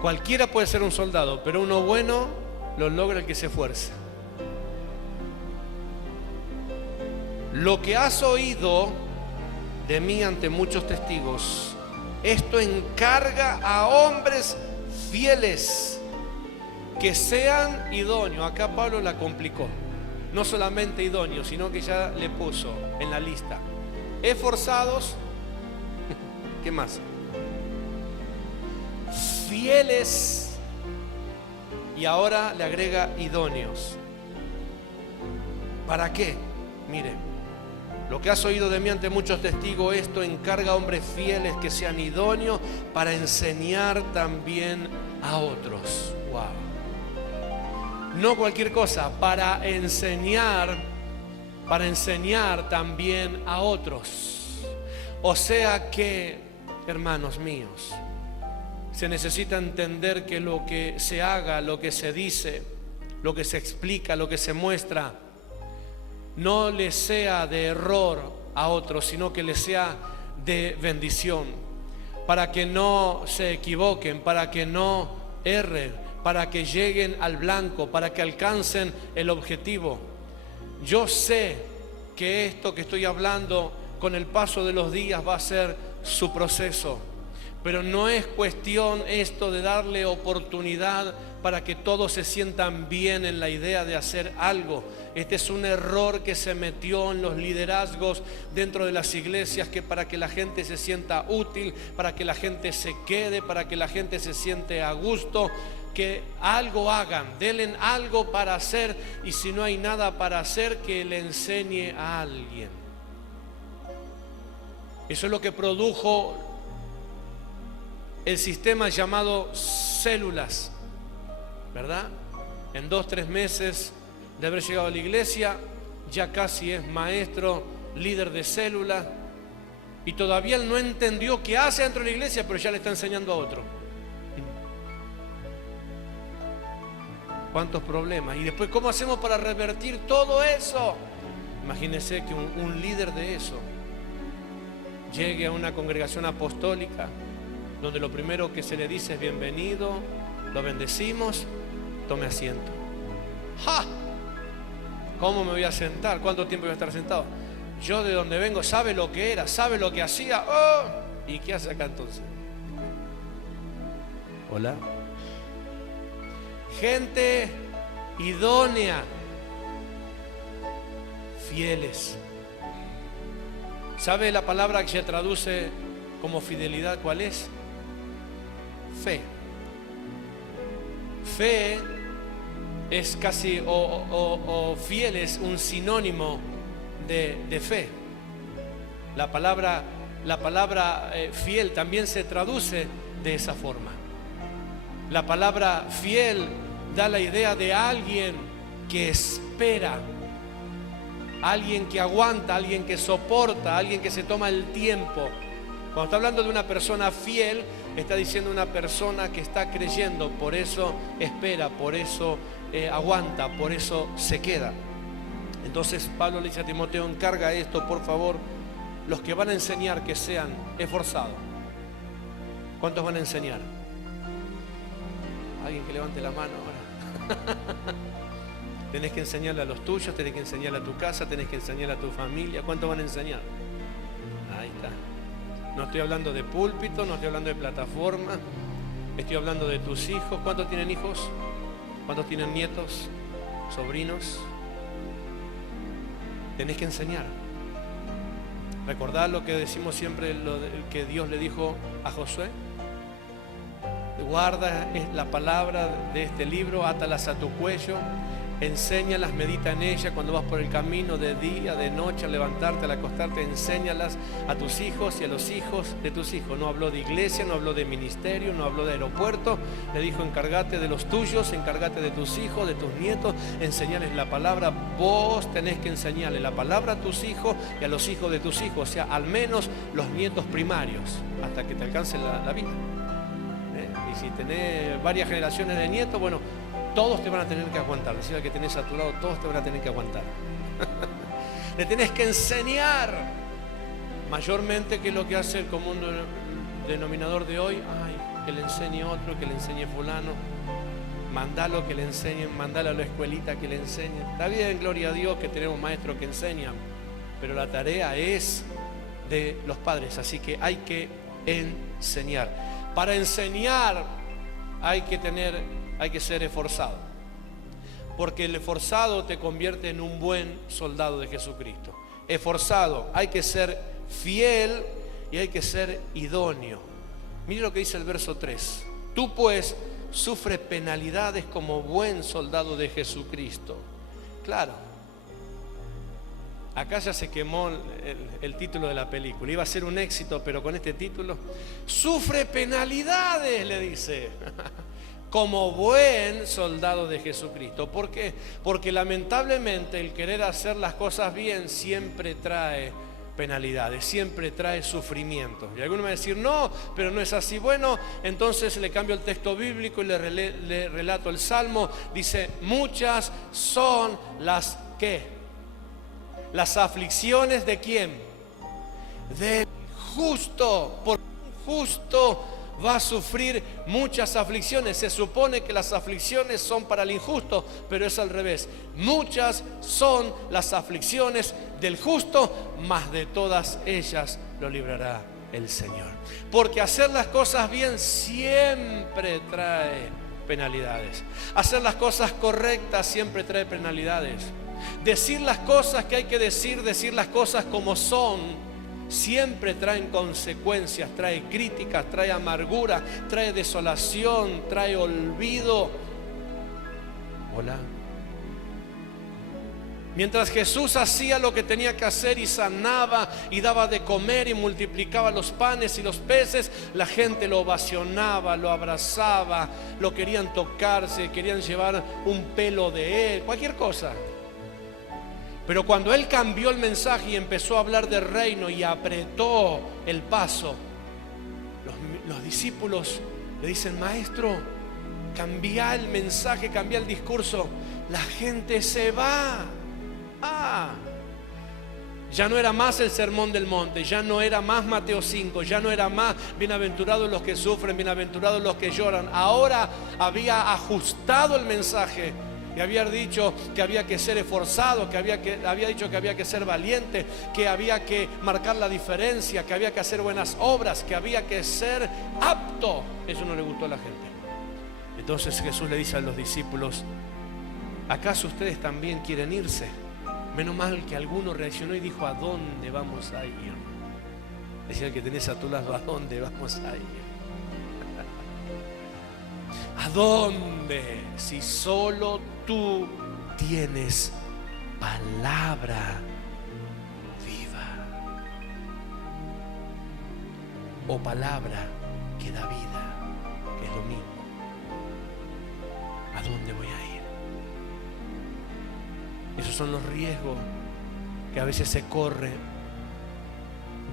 Cualquiera puede ser un soldado, pero uno bueno lo logra el que se esfuerza. Lo que has oído de mí ante muchos testigos, esto encarga a hombres fieles que sean idóneos. Acá Pablo la complicó. No solamente idóneos, sino que ya le puso en la lista esforzados. ¿Qué más? Fieles. Y ahora le agrega idóneos. ¿Para qué? Mire, Lo que has oído de mí ante muchos testigos, esto encarga a hombres fieles que sean idóneos para enseñar también a otros. Wow. No cualquier cosa, para enseñar también a otros. O sea que, hermanos míos, se necesita entender que lo que se haga, lo que se dice, lo que se explica, lo que se muestra, no le sea de error a otros, sino que le sea de bendición, para que no se equivoquen, para que no erren, para que lleguen al blanco, para que alcancen el objetivo. Yo sé que esto que estoy hablando con el paso de los días va a ser su proceso, pero no es cuestión esto de darle oportunidad para que todos se sientan bien en la idea de hacer algo. Este es un error que se metió en los liderazgos dentro de las iglesias, que para que la gente se sienta útil, para que la gente se quede, para que la gente se siente a gusto, que algo hagan, denle algo para hacer, y si no hay nada para hacer, que le enseñe a alguien. Eso es lo que produjo el sistema llamado células, ¿verdad? En 2-3 meses de haber llegado a la iglesia, ya casi es maestro, líder de célula, y todavía él no entendió qué hace dentro de la iglesia, pero ya le está enseñando a otro. ¿Cuántos problemas? Y después, ¿cómo hacemos para revertir todo eso? Imagínense que un líder de eso llegue a una congregación apostólica donde lo primero que se le dice es bienvenido, lo bendecimos, tome asiento. ¡Ja! ¿Cómo me voy a sentar? ¿Cuánto tiempo voy a estar sentado? Yo de donde vengo, sabe lo que era, sabe lo que hacía. ¡Oh! ¿Y qué hace acá entonces? Hola. Gente idónea, fieles. ¿Sabe la palabra que se traduce como fidelidad cuál es? Fe. Fe es casi, o fiel es un sinónimo de fe. La palabra fiel también se traduce de esa forma. La palabra fiel da la idea de alguien que espera, alguien que aguanta, alguien que soporta, alguien que se toma el tiempo. Cuando está hablando de una persona fiel, está diciendo una persona que está creyendo, por eso espera, por eso aguanta, por eso se queda. Entonces Pablo le dice a Timoteo, encarga esto, por favor, los que van a enseñar que sean esforzados. ¿Cuántos van a enseñar? Alguien que levante la mano ahora. Tenés que enseñarle a los tuyos, tenés que enseñarle a tu casa, tenés que enseñarle a tu familia. ¿Cuántos van a enseñar? Ahí está. No estoy hablando de púlpito, no estoy hablando de plataforma, estoy hablando de tus hijos. ¿Cuántos tienen hijos? ¿Cuántos tienen nietos? ¿Sobrinos? Tenés que enseñar. ¿Recordad lo que decimos siempre, lo que Dios le dijo a Josué? Guarda la palabra de este libro, átalas a tu cuello, enséñalas, medita en ellas cuando vas por el camino, de día, de noche, al levantarte, al acostarte, enséñalas a tus hijos y a los hijos de tus hijos. No habló de iglesia, no habló de ministerio, no habló de aeropuerto, le dijo encárgate de los tuyos, encárgate de tus hijos, de tus nietos, enseñales la palabra. Vos tenés que enseñarle la palabra a tus hijos y a los hijos de tus hijos, o sea, al menos los nietos primarios, hasta que te alcance la vida. Y si tenés varias generaciones de nietos, bueno, todos te van a tener que aguantar. Decir al que tenés a tu lado, todos te van a tener que aguantar. Le tenés que enseñar. Mayormente, que es lo que hace el común denominador de hoy. Ay, que le enseñe otro, que le enseñe fulano. Mandalo que le enseñen, mandalo a la escuelita que le enseñen. Está bien, gloria a Dios que tenemos maestros que enseñan, pero la tarea es de los padres, así que hay que enseñar. Para enseñar hay que ser esforzado, porque el esforzado te convierte en un buen soldado de Jesucristo. Esforzado, hay que ser fiel y hay que ser idóneo. Mire lo que dice el verso 3. Tú pues sufre penalidades como buen soldado de Jesucristo. Claro, Acá ya se quemó el título de la película. Iba a ser un éxito, pero con este título. Sufre penalidades, le dice. Como buen soldado de Jesucristo. ¿Por qué? Porque lamentablemente el querer hacer las cosas bien siempre trae penalidades, siempre trae sufrimiento. Y alguno va a decir, no, pero no es así. Bueno, entonces le cambio el texto bíblico y le relato el Salmo. Dice, muchas son las ¿qué? Las aflicciones ¿de quién? Del justo. Porque un justo va a sufrir muchas aflicciones. Se supone que las aflicciones son para el injusto, pero es al revés. Muchas son las aflicciones del justo, mas de todas ellas lo librará el Señor. Porque hacer las cosas bien siempre trae penalidades. Hacer las cosas correctas siempre trae penalidades. Decir las cosas que hay que decir las cosas como son, siempre traen consecuencias, trae críticas, trae amargura, trae desolación, trae olvido. Hola. Mientras Jesús hacía lo que tenía que hacer y sanaba y daba de comer y multiplicaba los panes y los peces, la gente lo ovacionaba, lo abrazaba, lo querían tocarse, querían llevar un pelo de él, cualquier cosa. Pero cuando él cambió el mensaje y empezó a hablar del reino y apretó el paso, los discípulos le dicen, maestro, cambia el mensaje, cambia el discurso, la gente se va. Ya no era más el sermón del monte, ya no era más Mateo 5, ya no era más bienaventurados los que sufren, bienaventurados los que lloran. Ahora había ajustado el mensaje y había dicho que había que ser esforzado, había dicho que había que ser valiente, que había que marcar la diferencia, que había que hacer buenas obras, que había que ser apto. Eso no le gustó a la gente. Entonces Jesús le dice a los discípulos, ¿acaso ustedes también quieren irse? Menos mal que alguno reaccionó y dijo, ¿a dónde vamos a ir? Decía el que tenés a tu lado, ¿a dónde vamos a ir? ¿A dónde? Si solo tú tienes palabra viva. O palabra que da vida, que es lo mismo. ¿A dónde voy a ir? Esos son los riesgos que a veces se corre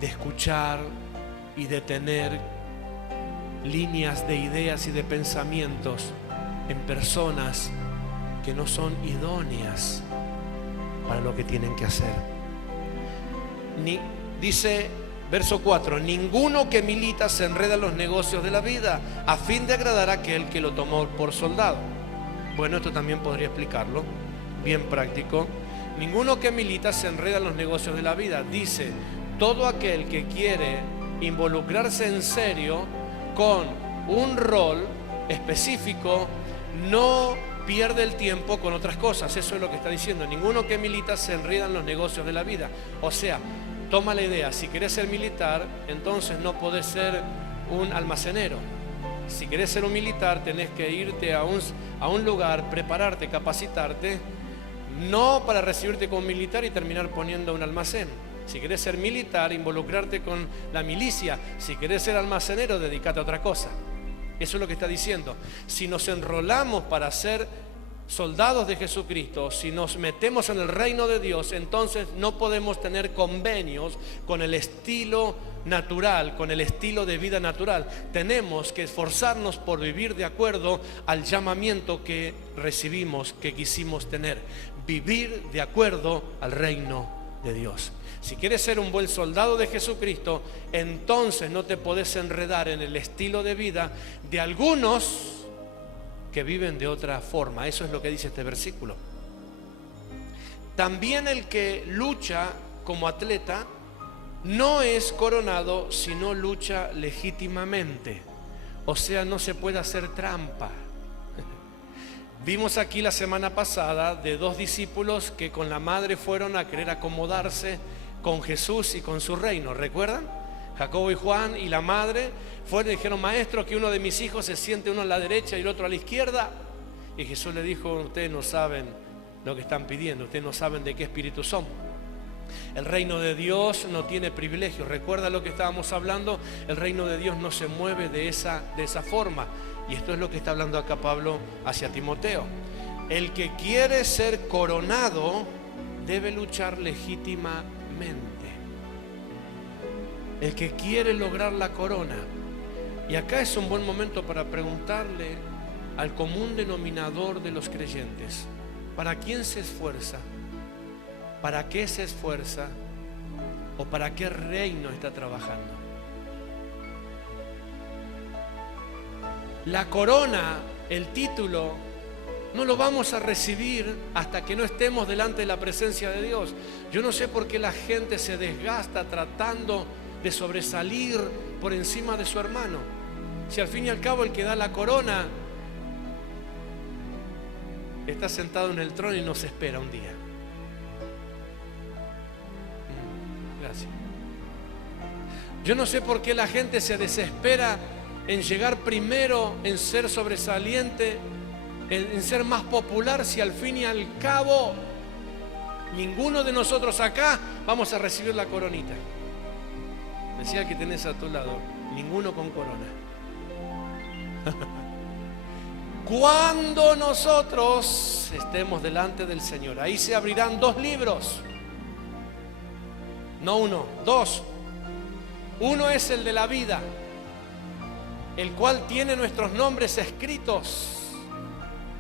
de escuchar y de tener líneas de ideas y de pensamientos en personas que no son idóneas para lo que tienen que hacer. Dice verso 4, ninguno que milita se enreda en los negocios de la vida a fin de agradar a aquel que lo tomó por soldado. Bueno, esto también podría explicarlo, bien práctico. Ninguno que milita se enreda en los negocios de la vida. Dice, todo aquel que quiere involucrarse en serio con un rol específico no pierde el tiempo con otras cosas. Eso es lo que está diciendo. Ninguno que milita se enreda en los negocios de la vida. O sea, toma la idea, si querés ser militar, entonces no podés ser un almacenero. Si querés ser un militar, tenés que irte a un lugar, prepararte, capacitarte, no para recibirte como militar y terminar poniendo un almacén. Si querés ser militar, involucrarte con la milicia. Si querés ser almacenero, dedícate a otra cosa. Eso es lo que está diciendo. Si nos enrolamos para ser soldados de Jesucristo, si nos metemos en el reino de Dios, entonces no podemos tener convenios con el estilo natural, con el estilo de vida natural. Tenemos que esforzarnos por vivir de acuerdo al llamamiento que recibimos, que quisimos tener. Vivir de acuerdo al reino de Dios. Si quieres ser un buen soldado de Jesucristo, entonces no te podés enredar en el estilo de vida de algunos que viven de otra forma. Eso es lo que dice este versículo. También el que lucha como atleta no es coronado si no lucha legítimamente. O sea, no se puede hacer trampa. Vimos aquí la semana pasada de dos discípulos que con la madre fueron a querer acomodarse con Jesús y con su reino. ¿Recuerdan? Jacobo y Juan y la madre fueron y dijeron, maestro, que uno de mis hijos se siente uno a la derecha y el otro a la izquierda. Y Jesús le dijo, ustedes no saben lo que están pidiendo, ustedes no saben de qué espíritu son. El reino de Dios no tiene privilegios. Recuerda lo que estábamos hablando. El reino de Dios no se mueve de esa forma. Y esto es lo que está hablando acá Pablo hacia Timoteo. El que quiere ser coronado debe luchar legítimamente. El que quiere lograr la corona. Y acá es un buen momento para preguntarle al común denominador de los creyentes: ¿para quién se esfuerza? ¿Para qué se esfuerza? ¿O para qué reino está trabajando? La corona, el título, no lo vamos a recibir hasta que no estemos delante de la presencia de Dios. Yo no sé por qué la gente se desgasta tratando de sobresalir por encima de su hermano. Si al fin y al cabo el que da la corona está sentado en el trono y nos espera un día. Gracias. Yo no sé por qué la gente se desespera en llegar primero, en ser sobresaliente, en ser más popular, si al fin y al cabo ninguno de nosotros acá vamos a recibir la coronita. Decía que tenés a tu lado, ninguno con corona. Cuando nosotros estemos delante del Señor, ahí se abrirán dos libros. No uno, dos. Uno es el de la vida, el cual tiene nuestros nombres escritos.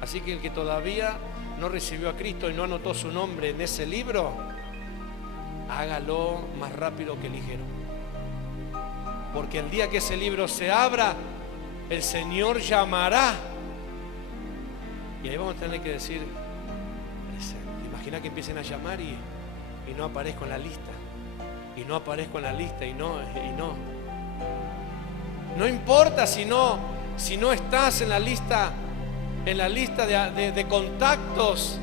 Así que el que todavía no recibió a Cristo y no anotó su nombre en ese libro, hágalo más rápido que ligero. Porque el día que ese libro se abra, el Señor llamará. Y ahí vamos a tener que decir, imagina que empiecen a llamar y no aparezco en la lista. Y no aparezco en la lista y no. No importa si no estás en la lista de contactos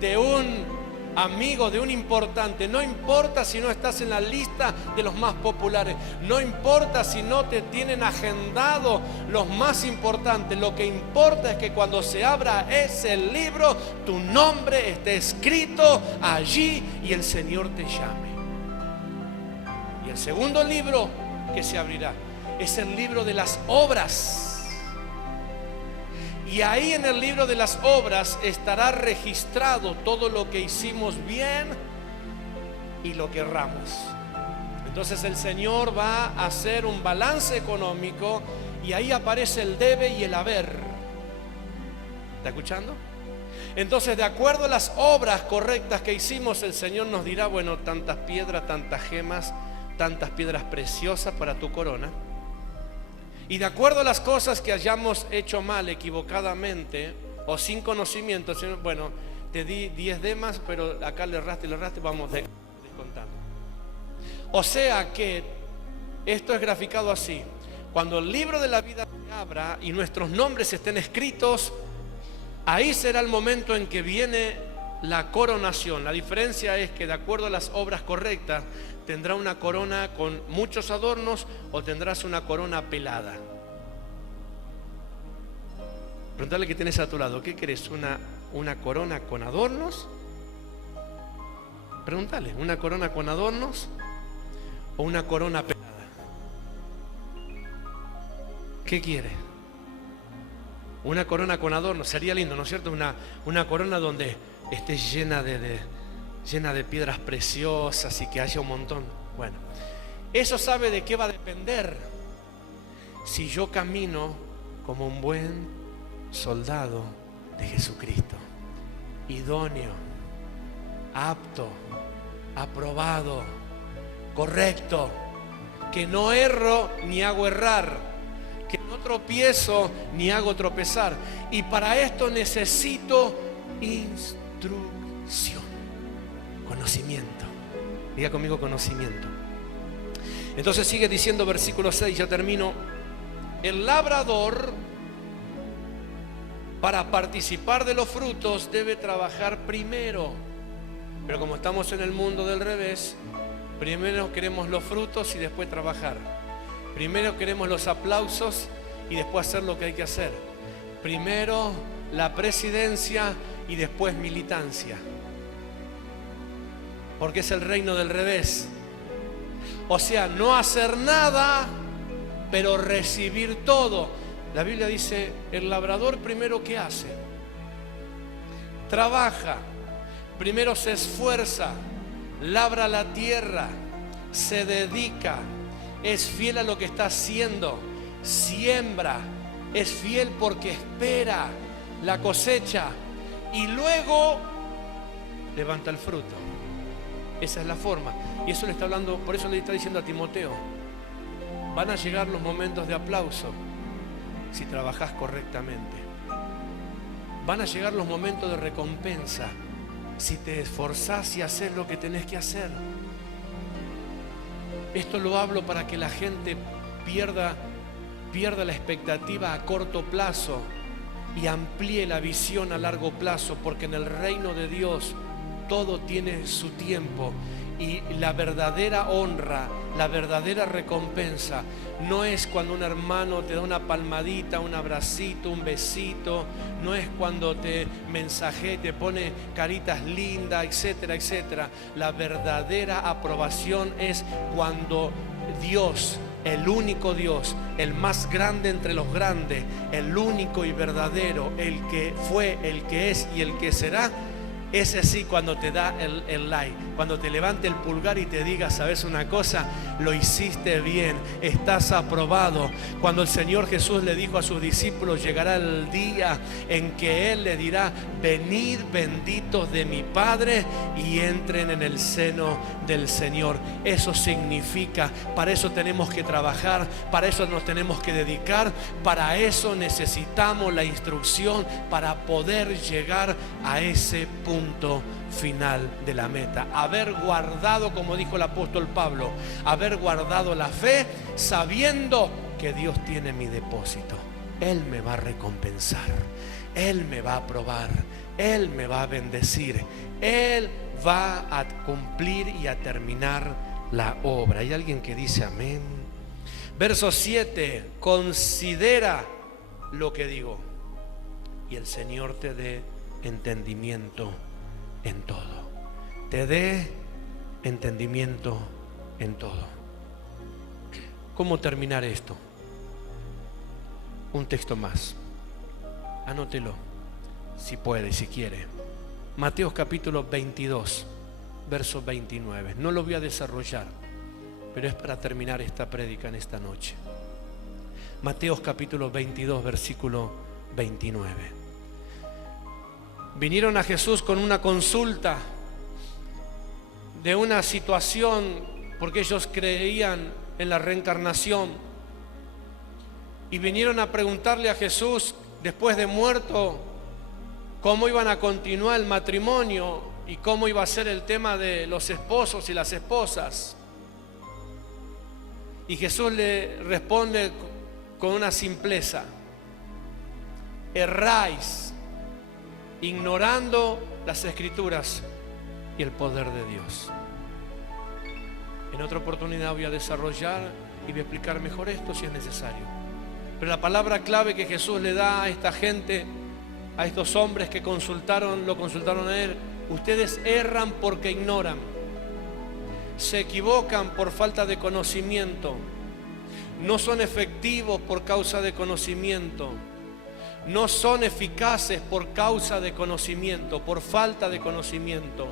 de un amigo, de un importante. No importa si no estás en la lista de los más populares. No importa si no te tienen agendado los más importantes. Lo que importa es que cuando se abra ese libro, tu nombre esté escrito allí y el Señor te llame. Y el segundo libro que se abrirá es el libro de las obras. Y ahí en el libro de las obras estará registrado todo lo que hicimos bien y lo que erramos. Entonces el Señor va a hacer un balance económico y ahí aparece el debe y el haber. ¿Está escuchando? Entonces, de acuerdo a las obras correctas que hicimos, el Señor nos dirá, bueno, tantas piedras, tantas gemas, tantas piedras preciosas para tu corona. Y de acuerdo a las cosas que hayamos hecho mal, equivocadamente o sin conocimiento, bueno, te di 10 demas, pero acá le erraste, vamos descontando. O sea que esto es graficado así: cuando el libro de la vida se abra y nuestros nombres estén escritos, ahí será el momento en que viene la coronación. La diferencia es que de acuerdo a las obras correctas, tendrá una corona con muchos adornos o tendrás una corona pelada. Preguntale que tienes a tu lado, ¿qué querés? ¿Una corona con adornos? Preguntale, ¿una corona con adornos o una corona pelada? ¿Qué quiere? Una corona con adornos, sería lindo, ¿no es cierto? Una corona donde esté llena de piedras preciosas y que haya un montón. Bueno, eso sabe de qué va a depender. Si yo camino como un buen soldado de Jesucristo, idóneo, apto, aprobado, correcto, que no erro ni hago errar, que no tropiezo ni hago tropezar. Y para esto necesito instrucción, conocimiento. Diga conmigo, conocimiento. Entonces sigue diciendo versículo 6, ya termino. El labrador, para participar de los frutos, debe trabajar primero. Pero como estamos en el mundo del revés, primero queremos los frutos y después trabajar. Primero queremos los aplausos y después hacer lo que hay que hacer. Primero la presidencia y después militancia. porque es el reino del revés. O sea, no hacer nada, pero recibir todo. La Biblia dice, el labrador primero ¿qué hace? Trabaja, primero se esfuerza, labra la tierra, se dedica, es fiel a lo que está haciendo, siembra, es fiel porque espera la cosecha y luego levanta el fruto. Esa es la forma. Y eso le está hablando, por eso le está diciendo a Timoteo, van a llegar los momentos de aplauso si trabajas correctamente. Van a llegar los momentos de recompensa si te esforzás y haces lo que tenés que hacer. Esto lo hablo para que la gente pierda la expectativa a corto plazo y amplíe la visión a largo plazo, porque en el reino de Dios todo tiene su tiempo. Y la verdadera honra, la verdadera recompensa no es cuando un hermano te da una palmadita, un abracito, un besito, no es cuando te mensajea y te pone caritas lindas, etcétera, etcétera. La verdadera aprobación es cuando Dios, el único Dios, el más grande entre los grandes, el único y verdadero, el que fue, el que es y el que será, ese sí, cuando te da el like, cuando te levante el pulgar y te diga, ¿sabes una cosa? Lo hiciste bien, estás aprobado. Cuando el Señor Jesús le dijo a sus discípulos, llegará el día en que Él le dirá, venid benditos de mi Padre y entren en el seno del Señor. Eso significa, para eso tenemos que trabajar, para eso nos tenemos que dedicar, para eso necesitamos la instrucción para poder llegar a ese punto final de la meta. Haber guardado, como dijo el apóstol Pablo, haber guardado la fe sabiendo que Dios tiene mi depósito. Él me va a recompensar, Él me va a aprobar, Él me va a bendecir, Él va a cumplir y a terminar la obra. Hay alguien que dice amén. Verso 7, considera lo que digo y el Señor te dé entendimiento en todo. Te dé entendimiento en todo. ¿Cómo terminar esto? Un texto más. Anótelo, si puede, si quiere. Mateo capítulo 22, verso 29. No lo voy a desarrollar, pero es para terminar esta prédica en esta noche. Mateo capítulo 22, versículo 29. Vinieron a Jesús con una consulta de una situación, porque ellos creían en la reencarnación, y vinieron a preguntarle a Jesús, después de muerto, cómo iban a continuar el matrimonio y cómo iba a ser el tema de los esposos y las esposas. Y Jesús le responde con una simpleza: erráis ignorando las Escrituras y el poder de Dios. En otra oportunidad voy a desarrollar y voy a explicar mejor esto si es necesario. Pero la palabra clave que Jesús le da a esta gente, a estos hombres que lo consultaron a Él: ustedes erran porque ignoran, se equivocan por falta de conocimiento, no son efectivos por causa de conocimiento, no son eficaces por causa de conocimiento, por falta de conocimiento.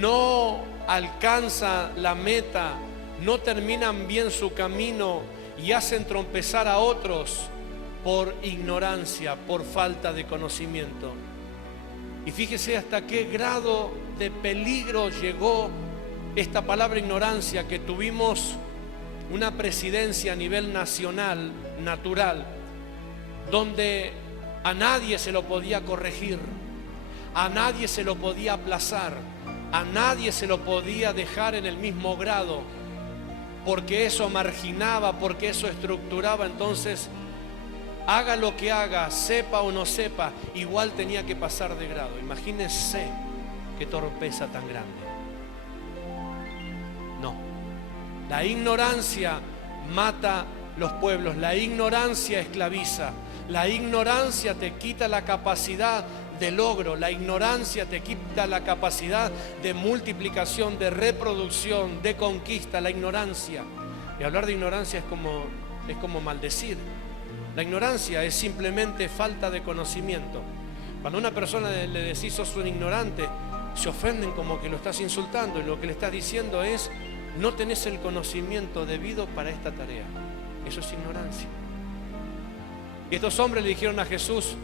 No alcanzan la meta, no terminan bien su camino y hacen tropezar a otros por ignorancia, por falta de conocimiento. Y fíjese hasta qué grado de peligro llegó esta palabra ignorancia, que tuvimos una presidencia a nivel nacional, natural, donde a nadie se lo podía corregir, a nadie se lo podía aplazar, a nadie se lo podía dejar en el mismo grado, porque eso marginaba, porque eso estructuraba. Entonces, haga lo que haga, sepa o no sepa, igual tenía que pasar de grado. Imagínense qué torpeza tan grande. No, la ignorancia mata los pueblos. La ignorancia esclaviza. La ignorancia te quita la capacidad de logro. La ignorancia te quita la capacidad de multiplicación, de reproducción, de conquista. La ignorancia. Y hablar de ignorancia es como maldecir. La ignorancia es simplemente falta de conocimiento. Cuando a una persona le decís sos un ignorante, se ofenden como que lo estás insultando, y lo que le estás diciendo es: no tenés el conocimiento debido para esta tarea. Eso es ignorancia. Y estos hombres le dijeron a Jesús: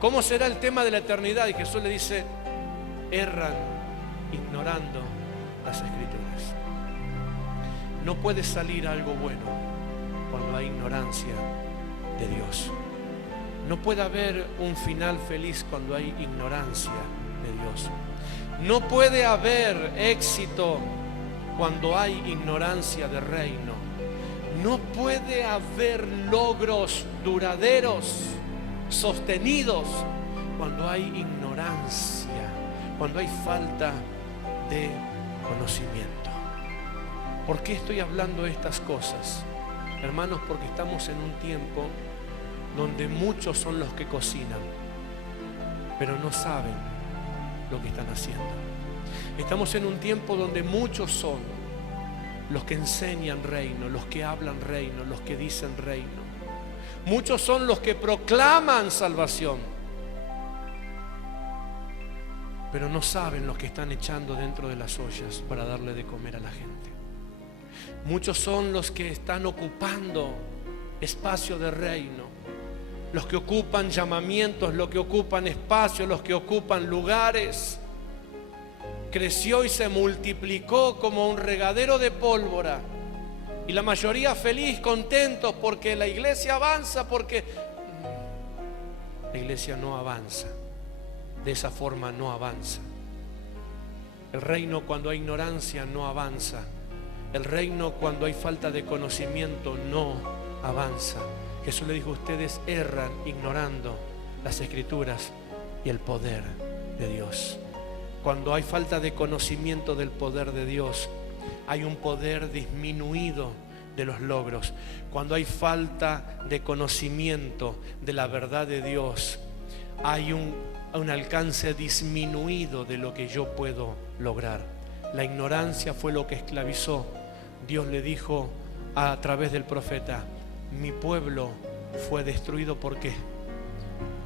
¿cómo será el tema de la eternidad? Y Jesús le dice: erran ignorando las Escrituras. No puede salir algo bueno cuando hay ignorancia de Dios. No puede haber un final feliz cuando hay ignorancia de Dios. No puede haber éxito cuando hay ignorancia de reino. No puede haber logros duraderos, sostenidos, cuando hay ignorancia, cuando hay falta de conocimiento. ¿Por qué estoy hablando de estas cosas? Hermanos, porque estamos en un tiempo donde muchos son los que cocinan, pero no saben lo que están haciendo. Estamos en un tiempo donde muchos son los que enseñan reino, los que hablan reino, los que dicen reino. Muchos son los que proclaman salvación, pero no saben lo que están echando dentro de las ollas para darle de comer a la gente. Muchos son los que están ocupando espacio de reino, los que ocupan llamamientos, los que ocupan espacios, los que ocupan lugares. Creció y se multiplicó como un regadero de pólvora, y la mayoría feliz, contentos porque la iglesia avanza, porque la iglesia no avanza. De esa forma no avanza. El reino, cuando hay ignorancia, no avanza. El reino, cuando hay falta de conocimiento, no avanza. Jesús le dijo: ustedes erran ignorando las Escrituras y el poder de Dios. Cuando hay falta de conocimiento del poder de Dios, hay un poder disminuido de los logros. Cuando hay falta de conocimiento de la verdad de Dios, hay un alcance disminuido de lo que yo puedo lograr. La ignorancia fue lo que esclavizó. Dios le dijo a través del profeta: mi pueblo fue destruido. ¿Por qué?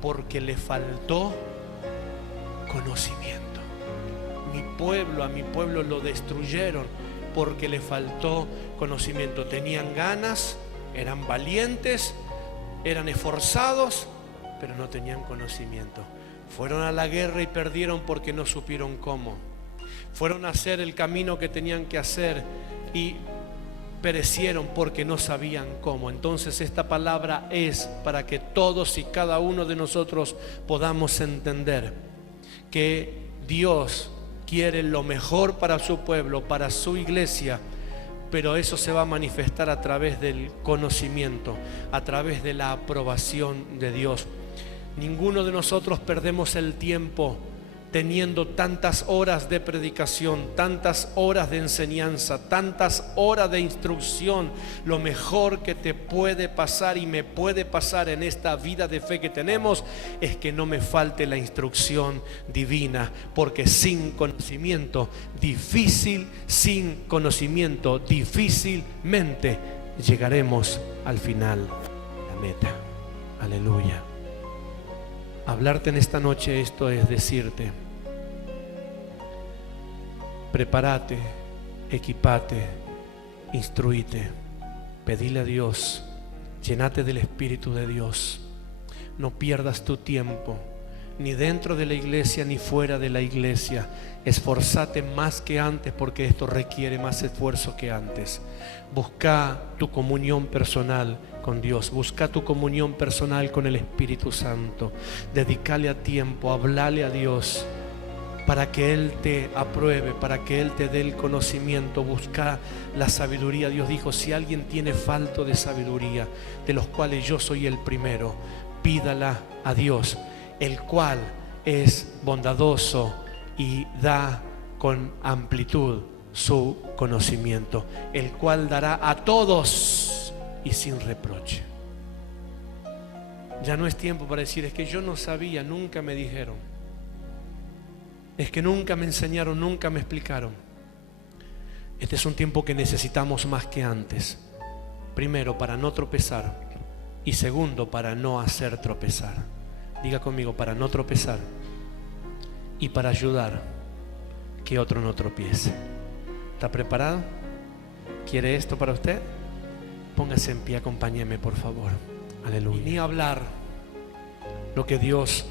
Porque le faltó conocimiento. A mi pueblo lo destruyeron porque le faltó conocimiento. Tenían ganas, eran valientes, eran esforzados, pero no tenían conocimiento. Fueron a la guerra y perdieron porque no supieron cómo. Fueron a hacer el camino que tenían que hacer y perecieron porque no sabían cómo. Entonces esta palabra es para que todos y cada uno de nosotros podamos entender que Dios quiere lo mejor para su pueblo, para su iglesia, pero eso se va a manifestar a través del conocimiento, a través de la aprobación de Dios. Ninguno de nosotros perdemos el tiempo teniendo tantas horas de predicación, tantas horas de enseñanza, tantas horas de instrucción. Lo mejor que te puede pasar y me puede pasar en esta vida de fe que tenemos es que no me falte la instrucción divina, porque sin conocimiento difícilmente llegaremos al final, la meta. Aleluya. Hablarte en esta noche esto es decirte: prepárate, equipate, instruite, pedile a Dios, llénate del Espíritu de Dios. No pierdas tu tiempo, ni dentro de la iglesia ni fuera de la iglesia. Esforzate más que antes, porque esto requiere más esfuerzo que antes. Busca tu comunión personal con Dios, busca tu comunión personal con el Espíritu Santo. Dedícale a tiempo, hablale a Dios para que Él te apruebe, para que Él te dé el conocimiento. Busca la sabiduría. Dios dijo: si alguien tiene falta de sabiduría, de los cuales yo soy el primero, pídala a Dios, el cual es bondadoso y da con amplitud su conocimiento, el cual dará a todos y sin reproche. Ya no es tiempo para decir, es que yo no sabía, nunca me dijeron. Es que nunca me enseñaron, nunca me explicaron. Este es un tiempo que necesitamos más que antes. Primero, para no tropezar. Y segundo, para no hacer tropezar. Diga conmigo, para no tropezar. Y para ayudar que otro no tropiece. ¿Está preparado? ¿Quiere esto para usted? Póngase en pie, acompáñeme por favor. Aleluya. Y ni hablar lo que Dios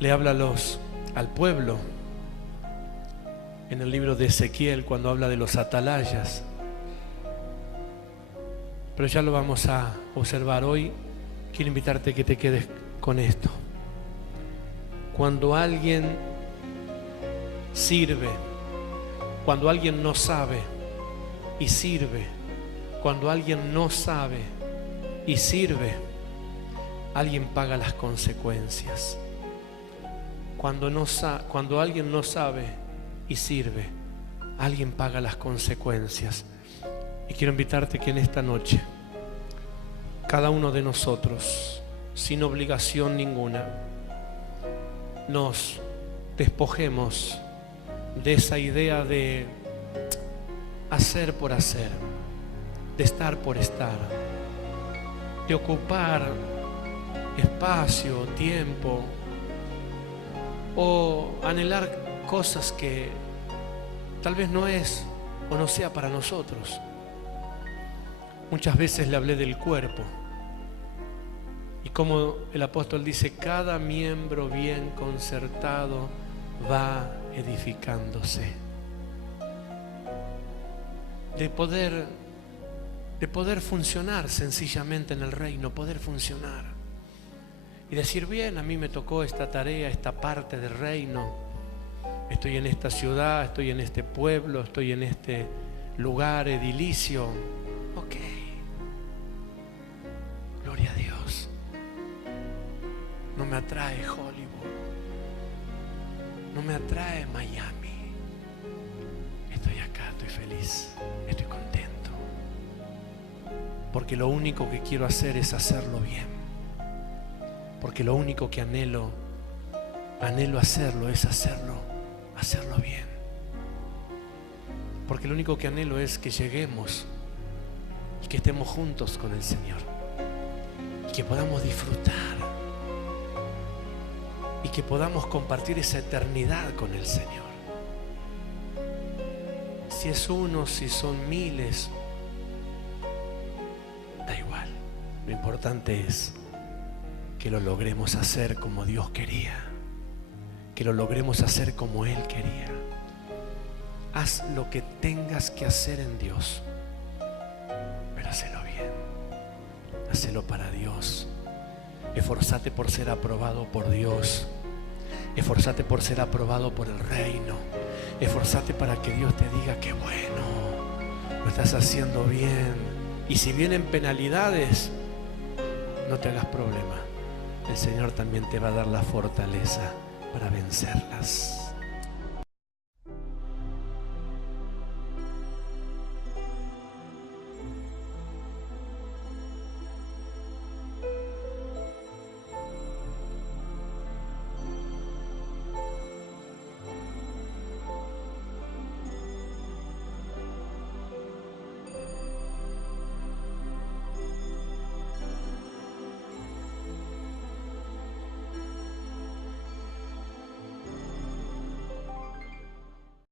le habla al pueblo en el libro de Ezequiel, cuando habla de los atalayas. Pero ya lo vamos a observar hoy. Quiero invitarte a que te quedes con esto. Cuando alguien sirve, cuando alguien no sabe y sirve, cuando alguien no sabe y sirve, alguien paga las consecuencias. Cuando alguien no sabe y sirve, alguien paga las consecuencias. Y quiero invitarte que en esta noche, cada uno de nosotros, sin obligación ninguna, nos despojemos de esa idea de hacer por hacer, de estar por estar, de ocupar espacio, tiempo o anhelar cosas que tal vez no es o no sea para nosotros. Muchas veces le hablé del cuerpo y como el apóstol dice, cada miembro bien concertado va edificándose. De poder funcionar sencillamente en el reino, poder funcionar y decir, bien, a mí me tocó esta tarea, esta parte del reino, estoy en esta ciudad, estoy en este pueblo, estoy en este lugar edilicio. Ok, gloria a Dios. No me atrae Hollywood, no me atrae Miami. Estoy acá, estoy feliz, estoy contento, porque lo único que quiero hacer es hacerlo bien, porque lo único que anhelo hacerlo es hacerlo bien, porque lo único que anhelo es que lleguemos y que estemos juntos con el Señor y que podamos disfrutar y que podamos compartir esa eternidad con el Señor. Si es uno, si son miles, da igual. Lo importante es que lo logremos hacer como Dios quería, que lo logremos hacer como Él quería. Haz lo que tengas que hacer en Dios, pero hacelo bien, hacelo para Dios. Esforzate por ser aprobado por Dios, esforzate por ser aprobado por el reino, esforzate para que Dios te diga que bueno, lo estás haciendo bien. Y si vienen penalidades, no te hagas problema, el Señor también te va a dar la fortaleza para vencerlas.